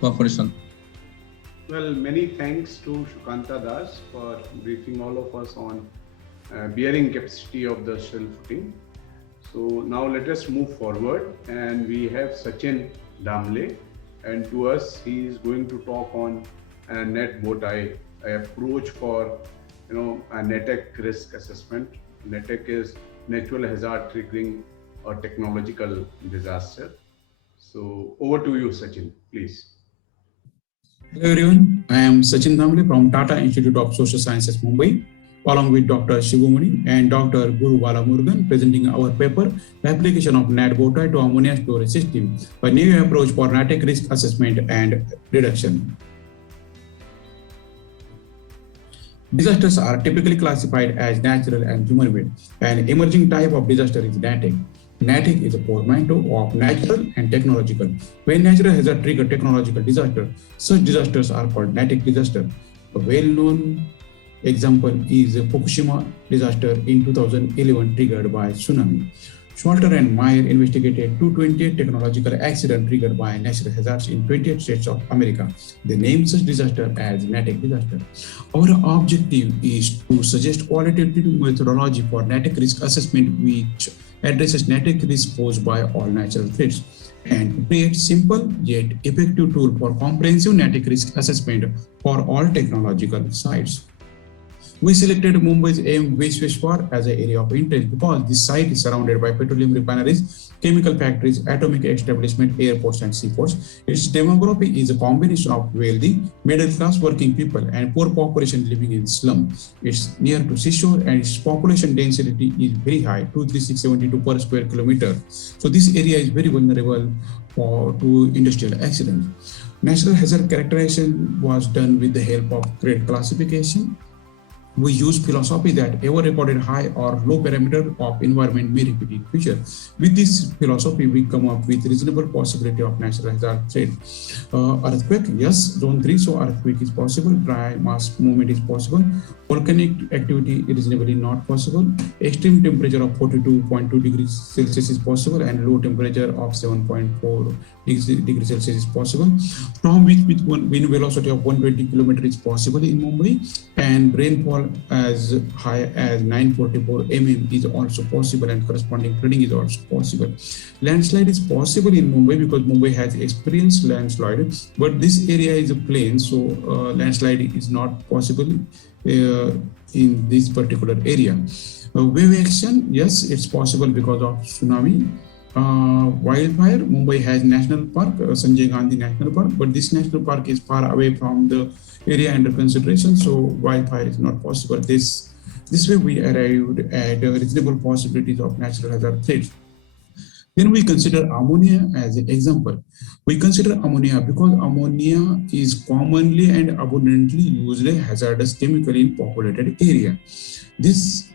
cooperation. Well, many thanks to Shukanta Das for briefing all of us on bearing capacity of the shell footing. So now let us move forward, and we have Sachin Damle, and to us he is going to talk on net bow tie approach for a NATEC risk assessment. NATEC is natural hazard triggering a technological disaster. So over to you, Sachin, please. Hello everyone, I am Sachin Damle from Tata Institute of Social Sciences, Mumbai, along with Dr. Shivumani and Dr. Guru Balamurugan, presenting our paper, Application of NAT bow tie to Ammonia Storage System, a new approach for NATEC risk assessment and reduction. Disasters are typically classified as natural and human-made. An emerging type of disaster is NATEC. NATEC is a portmanteau of natural and technological. When natural hazard trigger technological disaster, such disasters are called NATEC disaster. A well-known example is the Fukushima disaster in 2011 triggered by tsunami. Schwalter and Meyer investigated 228 technological accidents triggered by natural hazards in 28 states of America. They named such disaster as NATEC disaster. Our objective is to suggest qualitative methodology for NATEC risk assessment which addresses NATEC risk posed by all natural threats and create simple yet effective tool for comprehensive NATEC risk assessment for all technological sites. We selected Mumbai's Veshweshwar as an area of interest because this site is surrounded by petroleum refineries, chemical factories, atomic establishment, airports, and seaports. Its demography is a combination of wealthy, middle-class working people and poor population living in slums. It's near to seashore and its population density is very high, 23672 per square kilometer. So this area is very vulnerable to industrial accidents. Natural hazard characterization was done with the help of grade classification. We use philosophy that ever recorded high or low parameter of environment may repeat in future. With this philosophy, we come up with reasonable possibility of natural hazard threat. Earthquake, yes, zone 3, so earthquake is possible. Dry mass movement is possible. Volcanic activity is reasonably not possible. Extreme temperature of 42.2 degrees Celsius is possible, and low temperature of 7.4 degrees Celsius is possible. Storm with wind velocity of 120 km is possible in Mumbai, and rainfall as high as 944 mm is also possible, and corresponding flooding is also possible. Landslide is possible in Mumbai because Mumbai has experienced landslide, but this area is a plain, so landslide is not possible in this particular area. Wave action, yes, it's possible because of tsunami. Wildfire, Mumbai has national park, Sanjay Gandhi National Park, but this national park is far away from the area under consideration, so wildfire is not possible. This way we arrived at reasonable possibilities of natural hazard threats. Then we consider ammonia as an example. We consider ammonia because ammonia is commonly and abundantly used as a hazardous chemical in populated area. This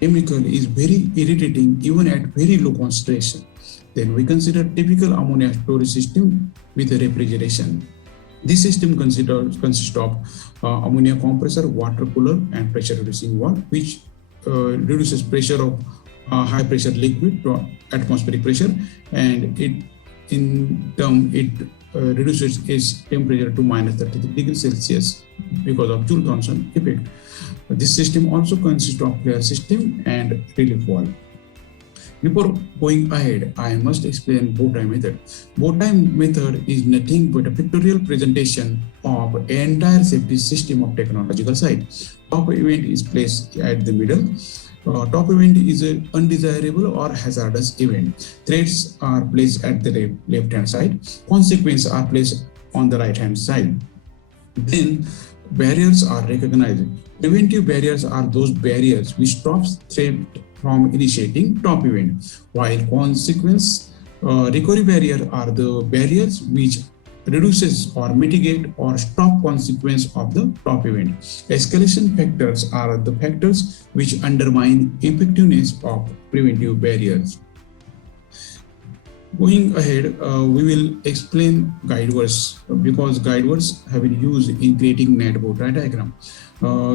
chemical is very irritating even at very low concentration. Then we consider typical ammonia storage system with refrigeration. This system consists of ammonia compressor, water cooler, and pressure reducing valve, which reduces pressure of high pressure liquid to atmospheric pressure, and it reduces its temperature to minus 33 degrees Celsius because of Joule-Thomson effect. This system also consists of flare system and relief valve. Before going ahead, I must explain bow-tie method. Bow-tie method is nothing but a pictorial presentation of an entire safety system of technological side. Top event is placed at the middle. Top event is an undesirable or hazardous event. Threats are placed at the left-hand side. Consequences are placed on the right-hand side. Then barriers are recognized. Preventive barriers are those barriers which stops threat from initiating top event, while consequence recovery barrier are the barriers which reduces or mitigate or stop consequence of the top event. Escalation factors are the factors which undermine effectiveness of preventive barriers. Going ahead, we will explain guide words because guide words have been used in creating net bow-tie diagram.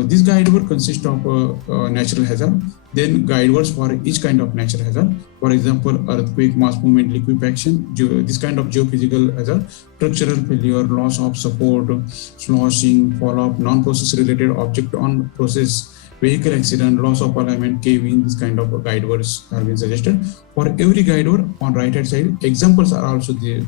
This guide word consists of a natural hazard, then guide words for each kind of natural hazard. For example, earthquake, mass movement, liquefaction, this kind of geophysical hazard, structural failure, loss of support, sloshing, fall-off, non-process related object on process, vehicle accident, loss of alignment, caving, this kind of guide words have been suggested. For every guide word on right hand side, examples are also given.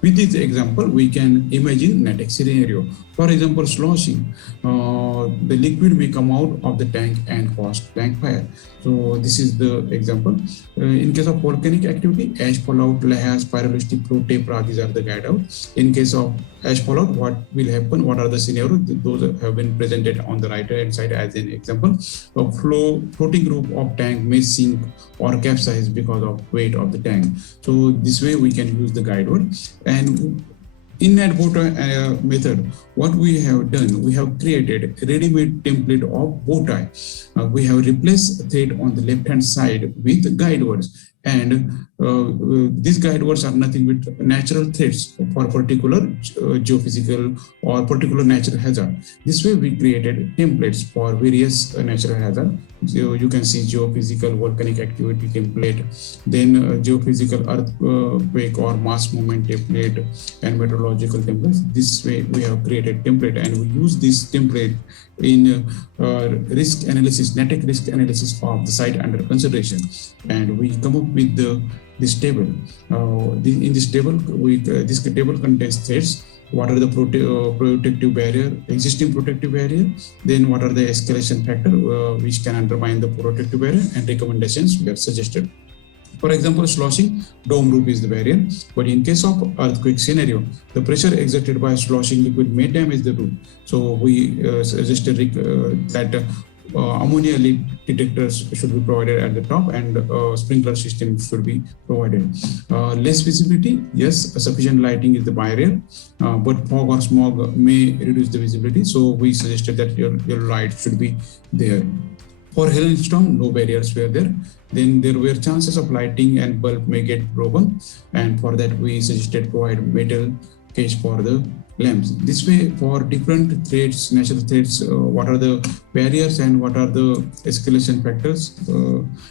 With this example, we can imagine next scenario. For example, sloshing, the liquid may come out of the tank and cause tank fire. So this is the example. In case of volcanic activity, ash fallout, lahars, spiralistic flow, taper, these are the guide out. In case of ash fallout, what will happen? What are the scenarios? Those have been presented on the right hand side as an example. A floating group of tank may sink or capsize because of weight of the tank. So this way we can use the guide word. And in that bow-tie method, what we have done, we have created a ready-made template of bow-tie. We have replaced thread on the left-hand side with guide words. And these guide words are nothing but natural threats for particular geophysical or particular natural hazard. This way we created templates for various natural hazard. So you can see geophysical volcanic activity template, then geophysical earthquake or mass movement template, and meteorological templates. This way we have created template, and we use this template in risk analysis, NATEC risk analysis of the site under consideration, and we come up with this table. In this table, this table contains threats. What are the protective barrier, existing protective barrier, then what are the escalation factor which can undermine the protective barrier, and recommendations we have suggested. For example, sloshing, dome roof is the barrier, but in case of earthquake scenario, the pressure exerted by sloshing liquid may damage the roof. So we suggested that ammonia leak detectors should be provided at the top, and sprinkler system should be provided. Less visibility, yes, sufficient lighting is the barrier, but fog or smog may reduce the visibility. So we suggested that your light should be there. For hailstorm, no barriers were there. Then there were chances of lighting and bulb may get broken, and for that we suggested provide metal cage for the lamps. This way, for different threats, natural threats, what are the barriers and what are the escalation factors?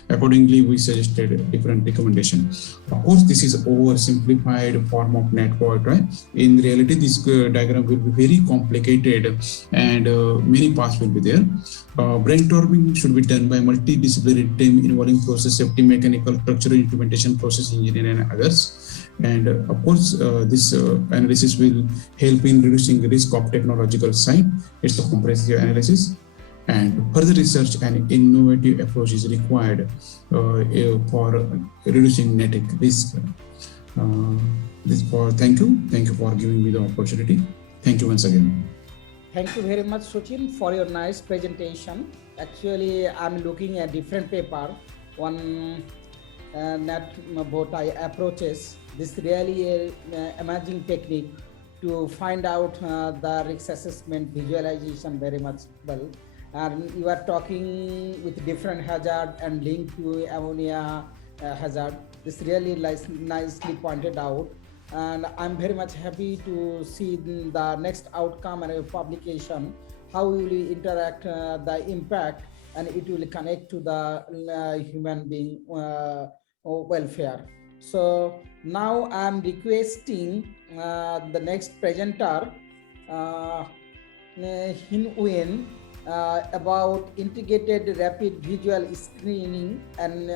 Accordingly, we suggested different recommendations. Of course, this is oversimplified form of net bow-tie. In reality, this diagram will be very complicated, and many parts will be there. Brainstorming should be done by multidisciplinary team involving process safety, mechanical, structural instrumentation, process engineering, and others. And of course, this analysis will help in reducing the risk of technological side. It's a comprehensive analysis, and further research and innovative approach is required for reducing NATEC risk. Thank you for giving me the opportunity. Thank you once again. Thank you very much, Sachin, for your nice presentation. Actually, I'm looking at different paper on net bow-tie approaches. This really emerging technique to find out the risk assessment visualization very much well. And you are talking with different hazard and linked to ammonia hazard. This really nicely pointed out. And I'm very much happy to see the next outcome and publication, how will you interact the impact, and it will connect to the human being welfare. So now I'm requesting the next presenter, Hin Nguyen, about integrated rapid visual screening and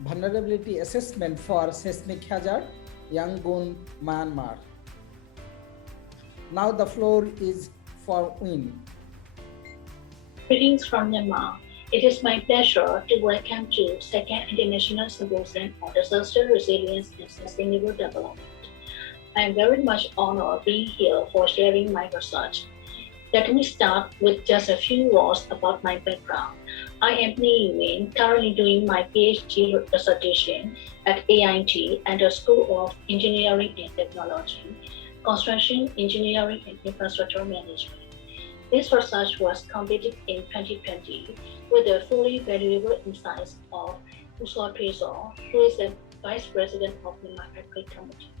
vulnerability assessment for seismic hazard, Yangon, Myanmar. Now the floor is for Win. Greetings from Myanmar. It is my pleasure to welcome to Second International Symposium on Disaster Resilience and Sustainable Development. I am very much honored being here for sharing my research. Let me start with just a few words about my background. I am Ni Win, currently doing my PhD dissertation at AIT and the School of Engineering and Technology, Construction, Engineering and Infrastructure Management. This research was completed in 2020 with the fully valuable insights of Usol Tresor, who is the Vice President of the Earthquake Committee.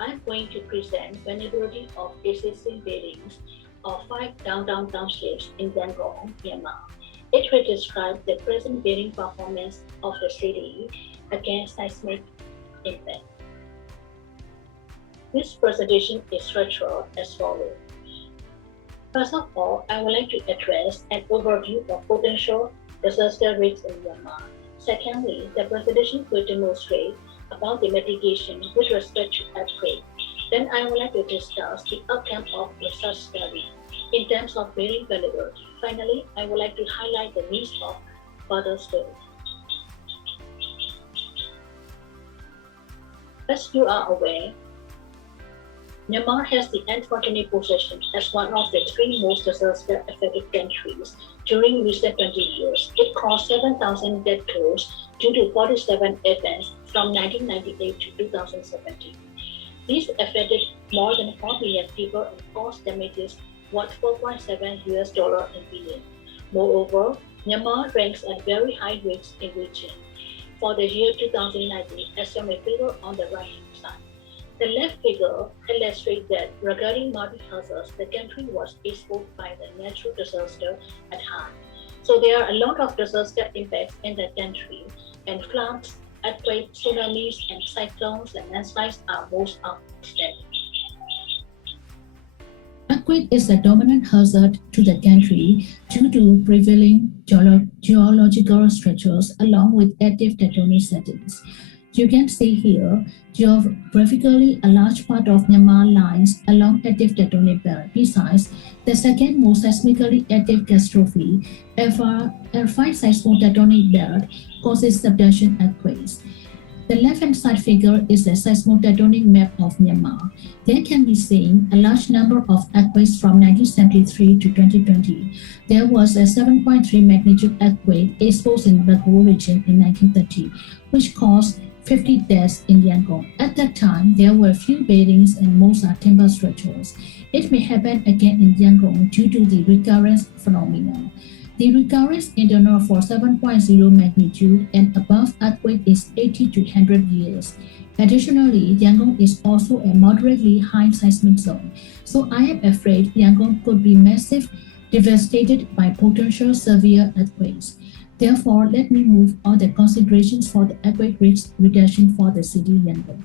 I'm going to present vulnerability of existing buildings of 5 downtown townships in Yangon, Myanmar. It will describe the present building performance of the city against seismic impact. This presentation is structured as follows. First of all, I would like to address an overview of potential disaster risks in Myanmar. Secondly, the presentation will demonstrate about the mitigation with respect to earthquake. Then I would like to discuss the outcome of research study in terms of building vulnerability. Finally, I would like to highlight the needs of further study. As you are aware, Myanmar has the unfortunate position as one of the 3 most disaster-affected countries during recent 20 years. It caused 7,000 death tolls due to 47 events from 1998 to 2017. These affected more than 4 million people and caused damages worth $4.7 in billion. Moreover, Myanmar ranks at very high risks in region. For the year 2019, as shown in the figure on the right-hand side. The left figure illustrates that regarding multi-hazards, the country was exposed by the natural disaster at hand. So there are a lot of disaster impacts in the country, and floods, earthquakes, tsunamis, and cyclones and landslides are most outstanding. Earthquake is a dominant hazard to the country due to prevailing geological structures along with active tectonic settings. You can see here, geographically, a large part of Myanmar lies along active tectonic belt. Besides, the second most seismically active catastrophe, ever 5 seismotectonic belt, causes subduction earthquakes. The left-hand side figure is a seismotectonic map of Myanmar. There can be seen a large number of earthquakes from 1973 to 2020. There was a 7.3 magnitude earthquake exposed in Bago region in 1930, which caused 50 deaths in Yangon. At that time, there were few buildings and most are timber structures. It may happen again in Yangon due to the recurrence phenomenon. The recurrence interval for 7.0 magnitude and above earthquake is 80 to 100 years. Additionally, Yangon is also a moderately high seismic zone, so I am afraid Yangon could be massive, devastated by potential severe earthquakes. Therefore, let me move on the considerations for the earthquake risk reduction for the city Yangon.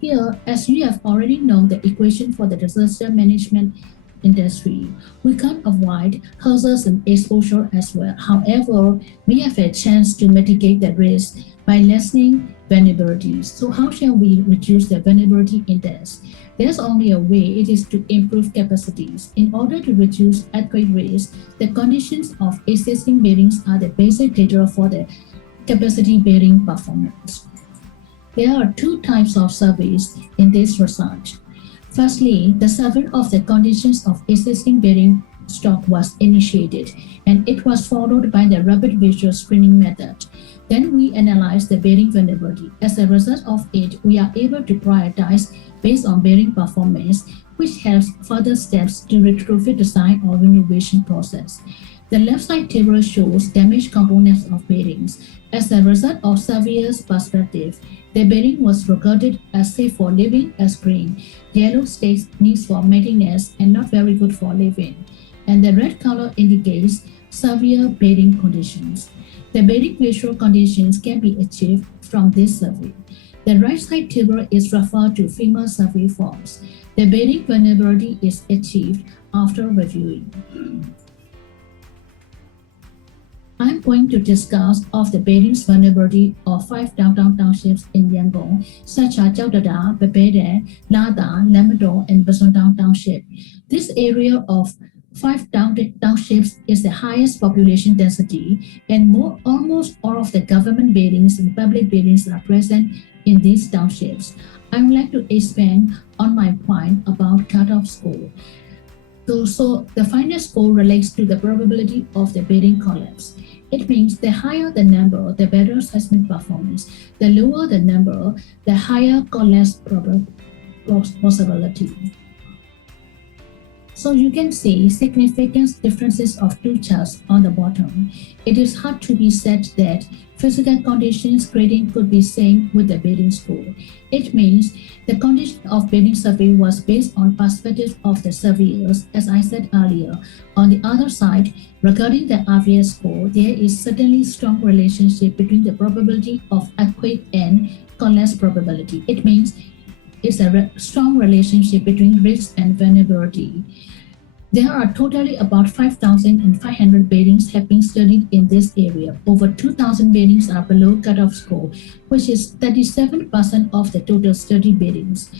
Here, as you have already known the equation for the disaster management industry, we can't avoid hazards and exposure as well. However, we have a chance to mitigate the risk by lessening vulnerabilities. So how shall we reduce the vulnerability index? There's only a way, it is to improve capacities. In order to reduce earthquake risk, the conditions of existing buildings are the basic data for the capacity building performance. There are 2 types of surveys in this research. Firstly, the survey of the conditions of existing building stock was initiated, and it was followed by the rapid visual screening method. Then we analyzed the building vulnerability. As a result of it, we are able to prioritize based on building performance, which helps further steps to retrofit design or renovation process. The left side table shows damaged components of buildings. As a result of surveyor's perspective, the building was regarded as safe for living as green. Yellow states needs for maintenance and not very good for living. And the red color indicates severe building conditions. The building visual conditions can be achieved from this survey. The right side table is referred to FEMA survey forms. The building vulnerability is achieved after reviewing. I'm going to discuss of the buildings vulnerability of 5 downtown townships in Yangon, such as Chao Dada, Bebede, Lada, Lamado, and Basondown Township. This area of 5 townships is the highest population density, and almost all of the government buildings and public buildings are present in these townships. I would like to expand on my point about cutoff score. So the final score relates to the probability of the building collapse. It means the higher the number, the better assessment performance. The lower the number, the higher collapse possibility. So you can see significant differences of two charts on the bottom. It is hard to be said that physical conditions grading could be same with the building score. It means the condition of building survey was based on perspective of the surveyors, as I said earlier. On the other side, regarding the average score, there is certainly strong relationship between the probability of earthquake and collapse probability. It means it's a strong relationship between risk and vulnerability. There are totally about 5,500 buildings have been studied in this area. Over 2,000 buildings are below cutoff score, which is 37% of the total study buildings.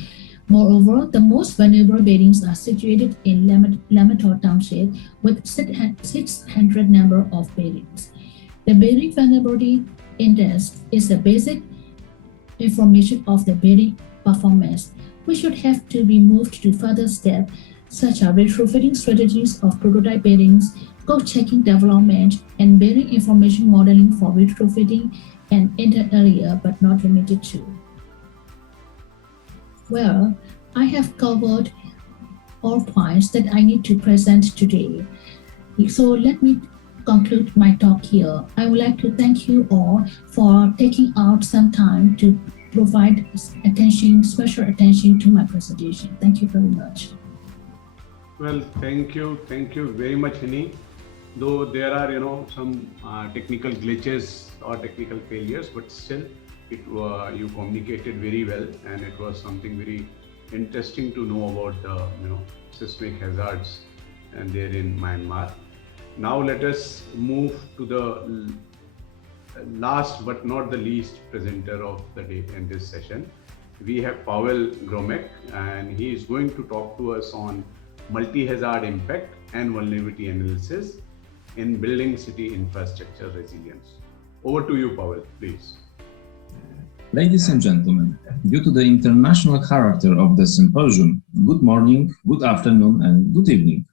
Moreover, the most vulnerable buildings are situated in Lamado Township with 600 number of buildings. The Building Vulnerability Index is the basic information of the building performance, which should have to be moved to further steps such as retrofitting strategies of prototype buildings, code-checking development, and building information modeling for retrofitting and inter alia, but not limited to. Well, I have covered all points that I need to present today. So let me conclude my talk here. I would like to thank you all for taking out some time to provide special attention to my presentation. Thank you very much. Well, thank you very much, Hini. Though there are, some technical glitches or technical failures, but still, you communicated very well, and it was something very interesting to know about the, seismic hazards and there in Myanmar. Now let us move to the last but not the least presenter of the day in this session. We have Pavel Gromek, and he is going to talk to us on multi-hazard impact and vulnerability analysis in building city infrastructure resilience. Over to you, Pavel, please. Ladies and gentlemen, due to the international character of the symposium, good morning, good afternoon, and good evening.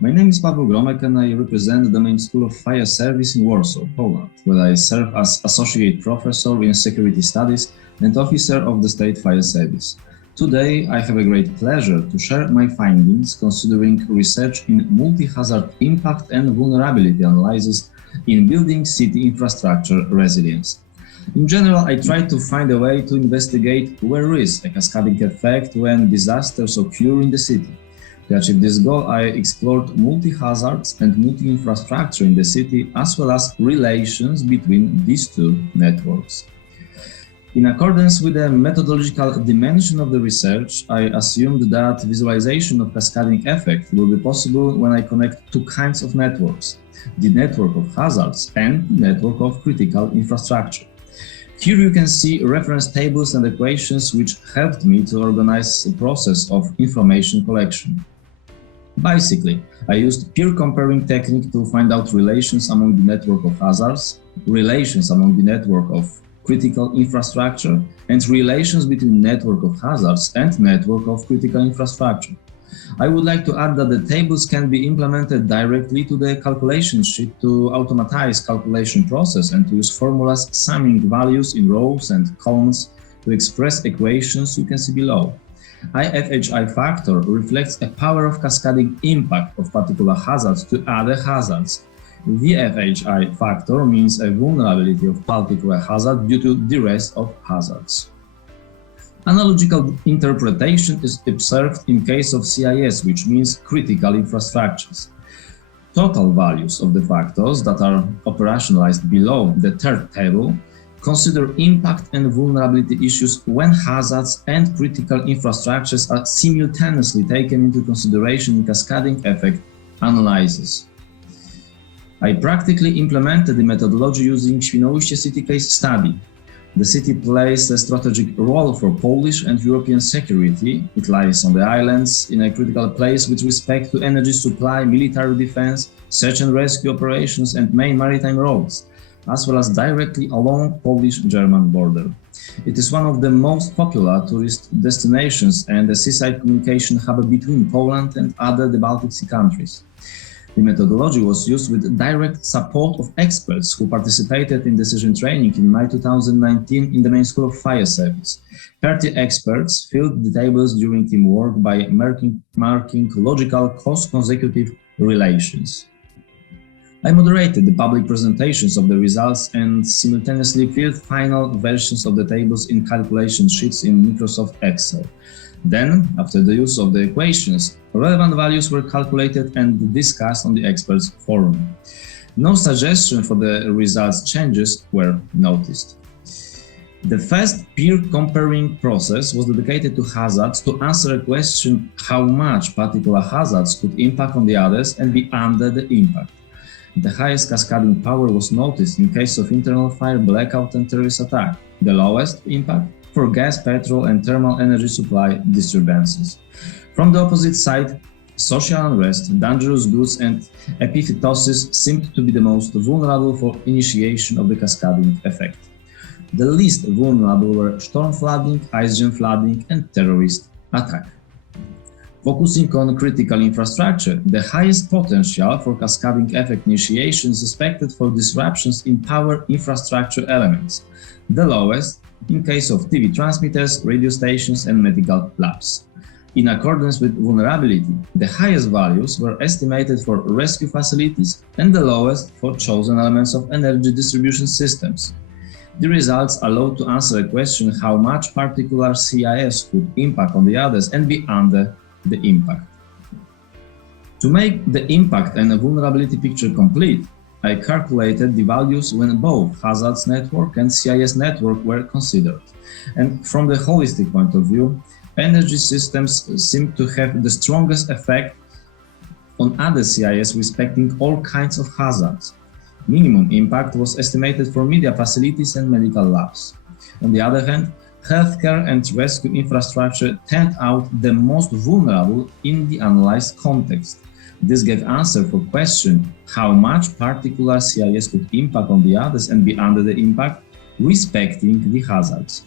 My name is Pavel Gromek, and I represent the main School of Fire Service in Warsaw, Poland, where I serve as Associate Professor in Security Studies and Officer of the State Fire Service. Today, I have a great pleasure to share my findings considering research in multi-hazard impact and vulnerability analysis in building city infrastructure resilience. In general, I try to find a way to investigate where is a cascading effect when disasters occur in the city. To achieve this goal, I explored multi-hazards and multi-infrastructure in the city, as well as relations between these two networks. In accordance with the methodological dimension of the research, I assumed that visualization of cascading effect will be possible when I connect two kinds of networks, the network of hazards and the network of critical infrastructure. Here you can see reference tables and equations which helped me to organize the process of information collection. Basically, I used peer comparing technique to find out relations among the network of hazards, relations among the network of critical infrastructure, and relations between network of hazards and network of critical infrastructure. I would like to add that the tables can be implemented directly to the calculation sheet to automatize calculation process and to use formulas summing values in rows and columns to express equations you can see below. IFHI factor reflects a power of cascading impact of particular hazards to other hazards. VFHI factor means a vulnerability of particular hazard due to the rest of hazards. Analogical interpretation is observed in case of CIS, which means critical infrastructures. Total values of the factors that are operationalized below the third table consider impact and vulnerability issues when hazards and critical infrastructures are simultaneously taken into consideration in cascading effect analysis. I practically implemented the methodology using Świnoujście city case study. The city plays a strategic role for Polish and European security. It lies on the islands in a critical place with respect to energy supply, military defense, search and rescue operations, and main maritime roads, as well as directly along Polish-German border. It is one of the most popular tourist destinations and a seaside communication hub between Poland and other Baltic Sea countries. The methodology was used with direct support of experts who participated in decision training in May 2019 in the main school of fire service. 30 experts filled the tables during teamwork by marking logical cause-consecutive relations. I moderated the public presentations of the results and simultaneously filled final versions of the tables in calculation sheets in Microsoft Excel. Then, after the use of the equations, relevant values were calculated and discussed on the experts forum. No suggestion for the results changes were noticed. The first peer comparing process was dedicated to hazards to answer a question how much particular hazards could impact on the others and be under the impact. The highest cascading power was noticed in case of internal fire, blackout and terrorist attack. The lowest impact for gas, petrol and thermal energy supply disturbances. From the opposite side, social unrest, dangerous goods and epiphytosis seemed to be the most vulnerable for initiation of the cascading effect. The least vulnerable were storm flooding, ice jam flooding and terrorist attack. Focusing on critical infrastructure, the highest potential for cascading effect initiation is expected for disruptions in power infrastructure elements. The lowest in case of TV transmitters, radio stations and medical labs. In accordance with vulnerability, the highest values were estimated for rescue facilities and the lowest for chosen elements of energy distribution systems. The results allowed to answer a question how much particular CIS could impact on the others and be under the impact. To make the impact and vulnerability picture complete, I calculated the values when both hazards network and CIS network were considered. And from the holistic point of view, energy systems seem to have the strongest effect on other CIS respecting all kinds of hazards. Minimum impact was estimated for media facilities and medical labs. On the other hand, healthcare and rescue infrastructure turned out the most vulnerable in the analyzed context. This gave answer for question how much particular CIS could impact on the others and be under the impact, respecting the hazards.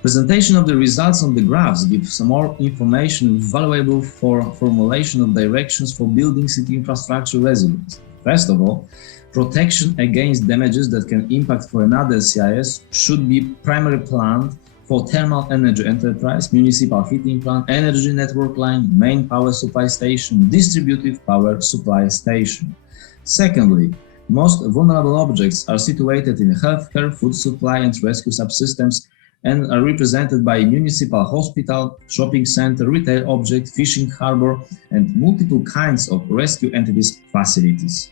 Presentation of the results on the graphs gives some more information valuable for formulation of directions for building city infrastructure resilience. First of all, protection against damages that can impact for another CIS should be primarily planned for thermal energy enterprise, municipal heating plant, energy network line, main power supply station, distributive power supply station. Secondly, most vulnerable objects are situated in healthcare, food supply and rescue subsystems and are represented by municipal hospital, shopping center, retail object, fishing harbor, and multiple kinds of rescue entities facilities.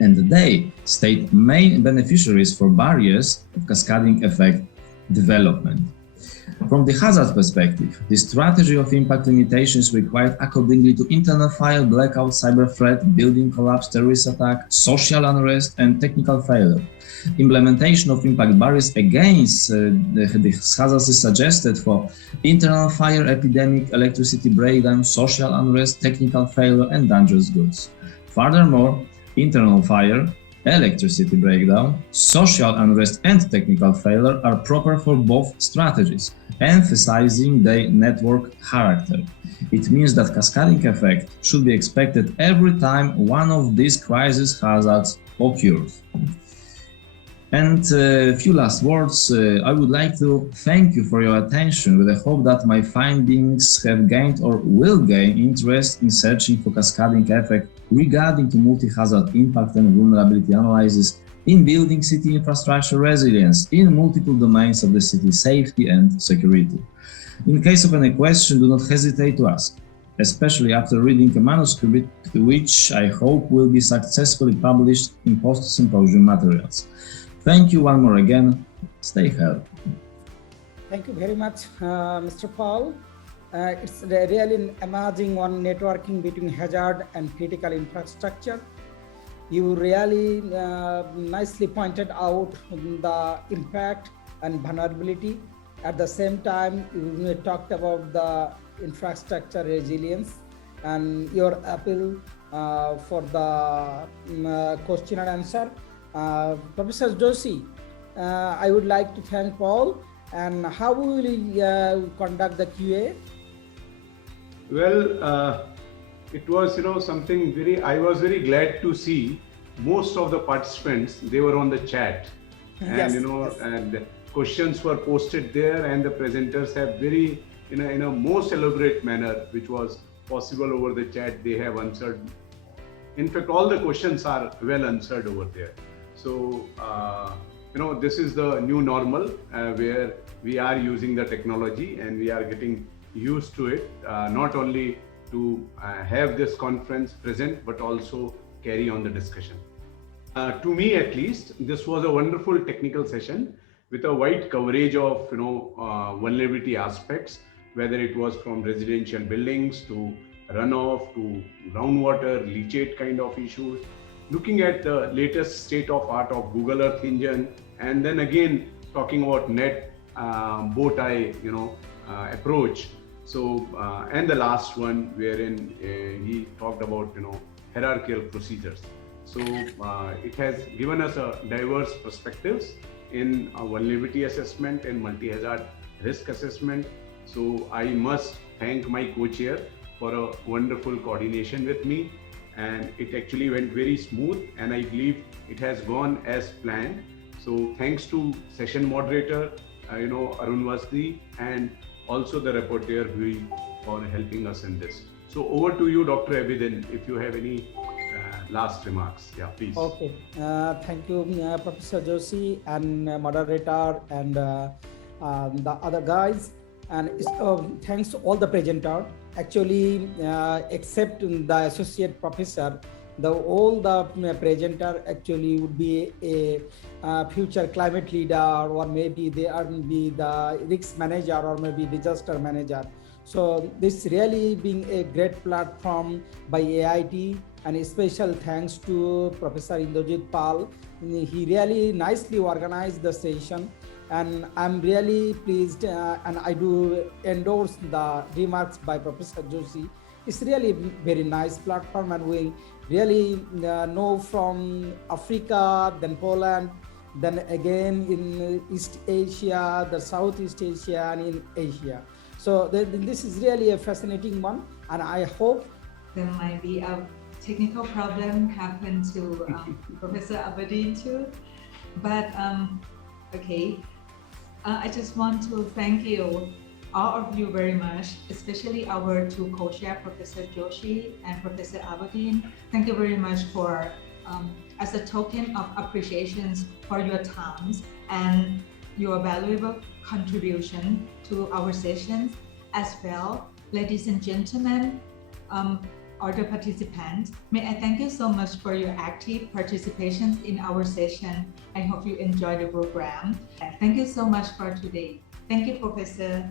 And they state main beneficiaries for barriers of cascading effect development. From the hazard perspective, the strategy of impact limitations required accordingly to internal fire, blackout, cyber threat, building collapse, terrorist attack, social unrest, and technical failure. Implementation of impact barriers against the hazards is suggested for internal fire, epidemic, electricity breakdown, social unrest, technical failure, and dangerous goods. Furthermore, internal fire, electricity breakdown, social unrest, and technical failure are proper for both strategies, emphasizing their network character. It means that cascading effect should be expected every time one of these crisis hazards occurs. And a few last words. I would like to thank you for your attention with the hope that my findings have gained or will gain interest in searching for cascading effect regarding to multi-hazard impact and vulnerability analysis in building city infrastructure resilience in multiple domains of the city safety and security. In case of any question, do not hesitate to ask, especially after reading a manuscript which I hope will be successfully published in post-symposium materials. Thank you one more again. Stay healthy. Thank you very much, Mr. Paul. It's really amazing on networking between hazard and critical infrastructure. You really nicely pointed out the impact and vulnerability. At the same time, you talked about the infrastructure resilience and your appeal for the question and answer. Professor Joshi, I would like to thank Paul. And how will you conduct the QA? Well, it was something I was very glad to see most of the participants, they were on the chat, and Yes, yes. And the questions were posted there, and the presenters have very in a most elaborate manner, which was possible over the chat, they have answered. In fact, all the questions are well answered over there. So this is the new normal where we are using the technology and we are getting used to it, not only to have this conference present, but also carry on the discussion. To me, at least, this was a wonderful technical session with a wide coverage of vulnerability aspects, whether it was from residential buildings to runoff to groundwater, leachate kind of issues, looking at the latest state of art of Google Earth Engine, and then again talking about net bow tie, approach. So, and the last one wherein he talked about, hierarchical procedures. So it has given us a diverse perspectives in vulnerability assessment and multi-hazard risk assessment. So I must thank my co-chair for a wonderful coordination with me, and it actually went very smooth, and I believe it has gone as planned. So thanks to session moderator, Arun Vasdi, and also the rapporteur for helping us in this. So over to you, Dr. Abidin, if you have any last remarks. Yeah, please. Okay. Thank you, Professor Joshi and moderator and the other guys. And thanks to all the presenters. Actually, except the associate professor, all the presenter actually would be a future climate leader, or maybe they are be the risk manager, or maybe disaster manager. So this really being a great platform by AIT, and a special thanks to Professor Indrajit Pal. He really nicely organized the session, and I'm really pleased, and I do endorse the remarks by Professor Joshi. It's really a very nice platform, and we really know from Africa, then Poland, then again in East Asia, the Southeast Asia, and in Asia. So this is really a fascinating one, and I hope there might be a technical problem happen to Professor Abidin too, but okay. I just want to thank you, all of you very much, especially our two co-chair, Professor Joshi and Professor Abidin. Thank you very much for, as a token of appreciations for your times and your valuable contribution to our sessions as well. Ladies and gentlemen, other participants, may I thank you so much for your active participation in our session. I hope you enjoy the program. Thank you so much for today. Thank you, Professor.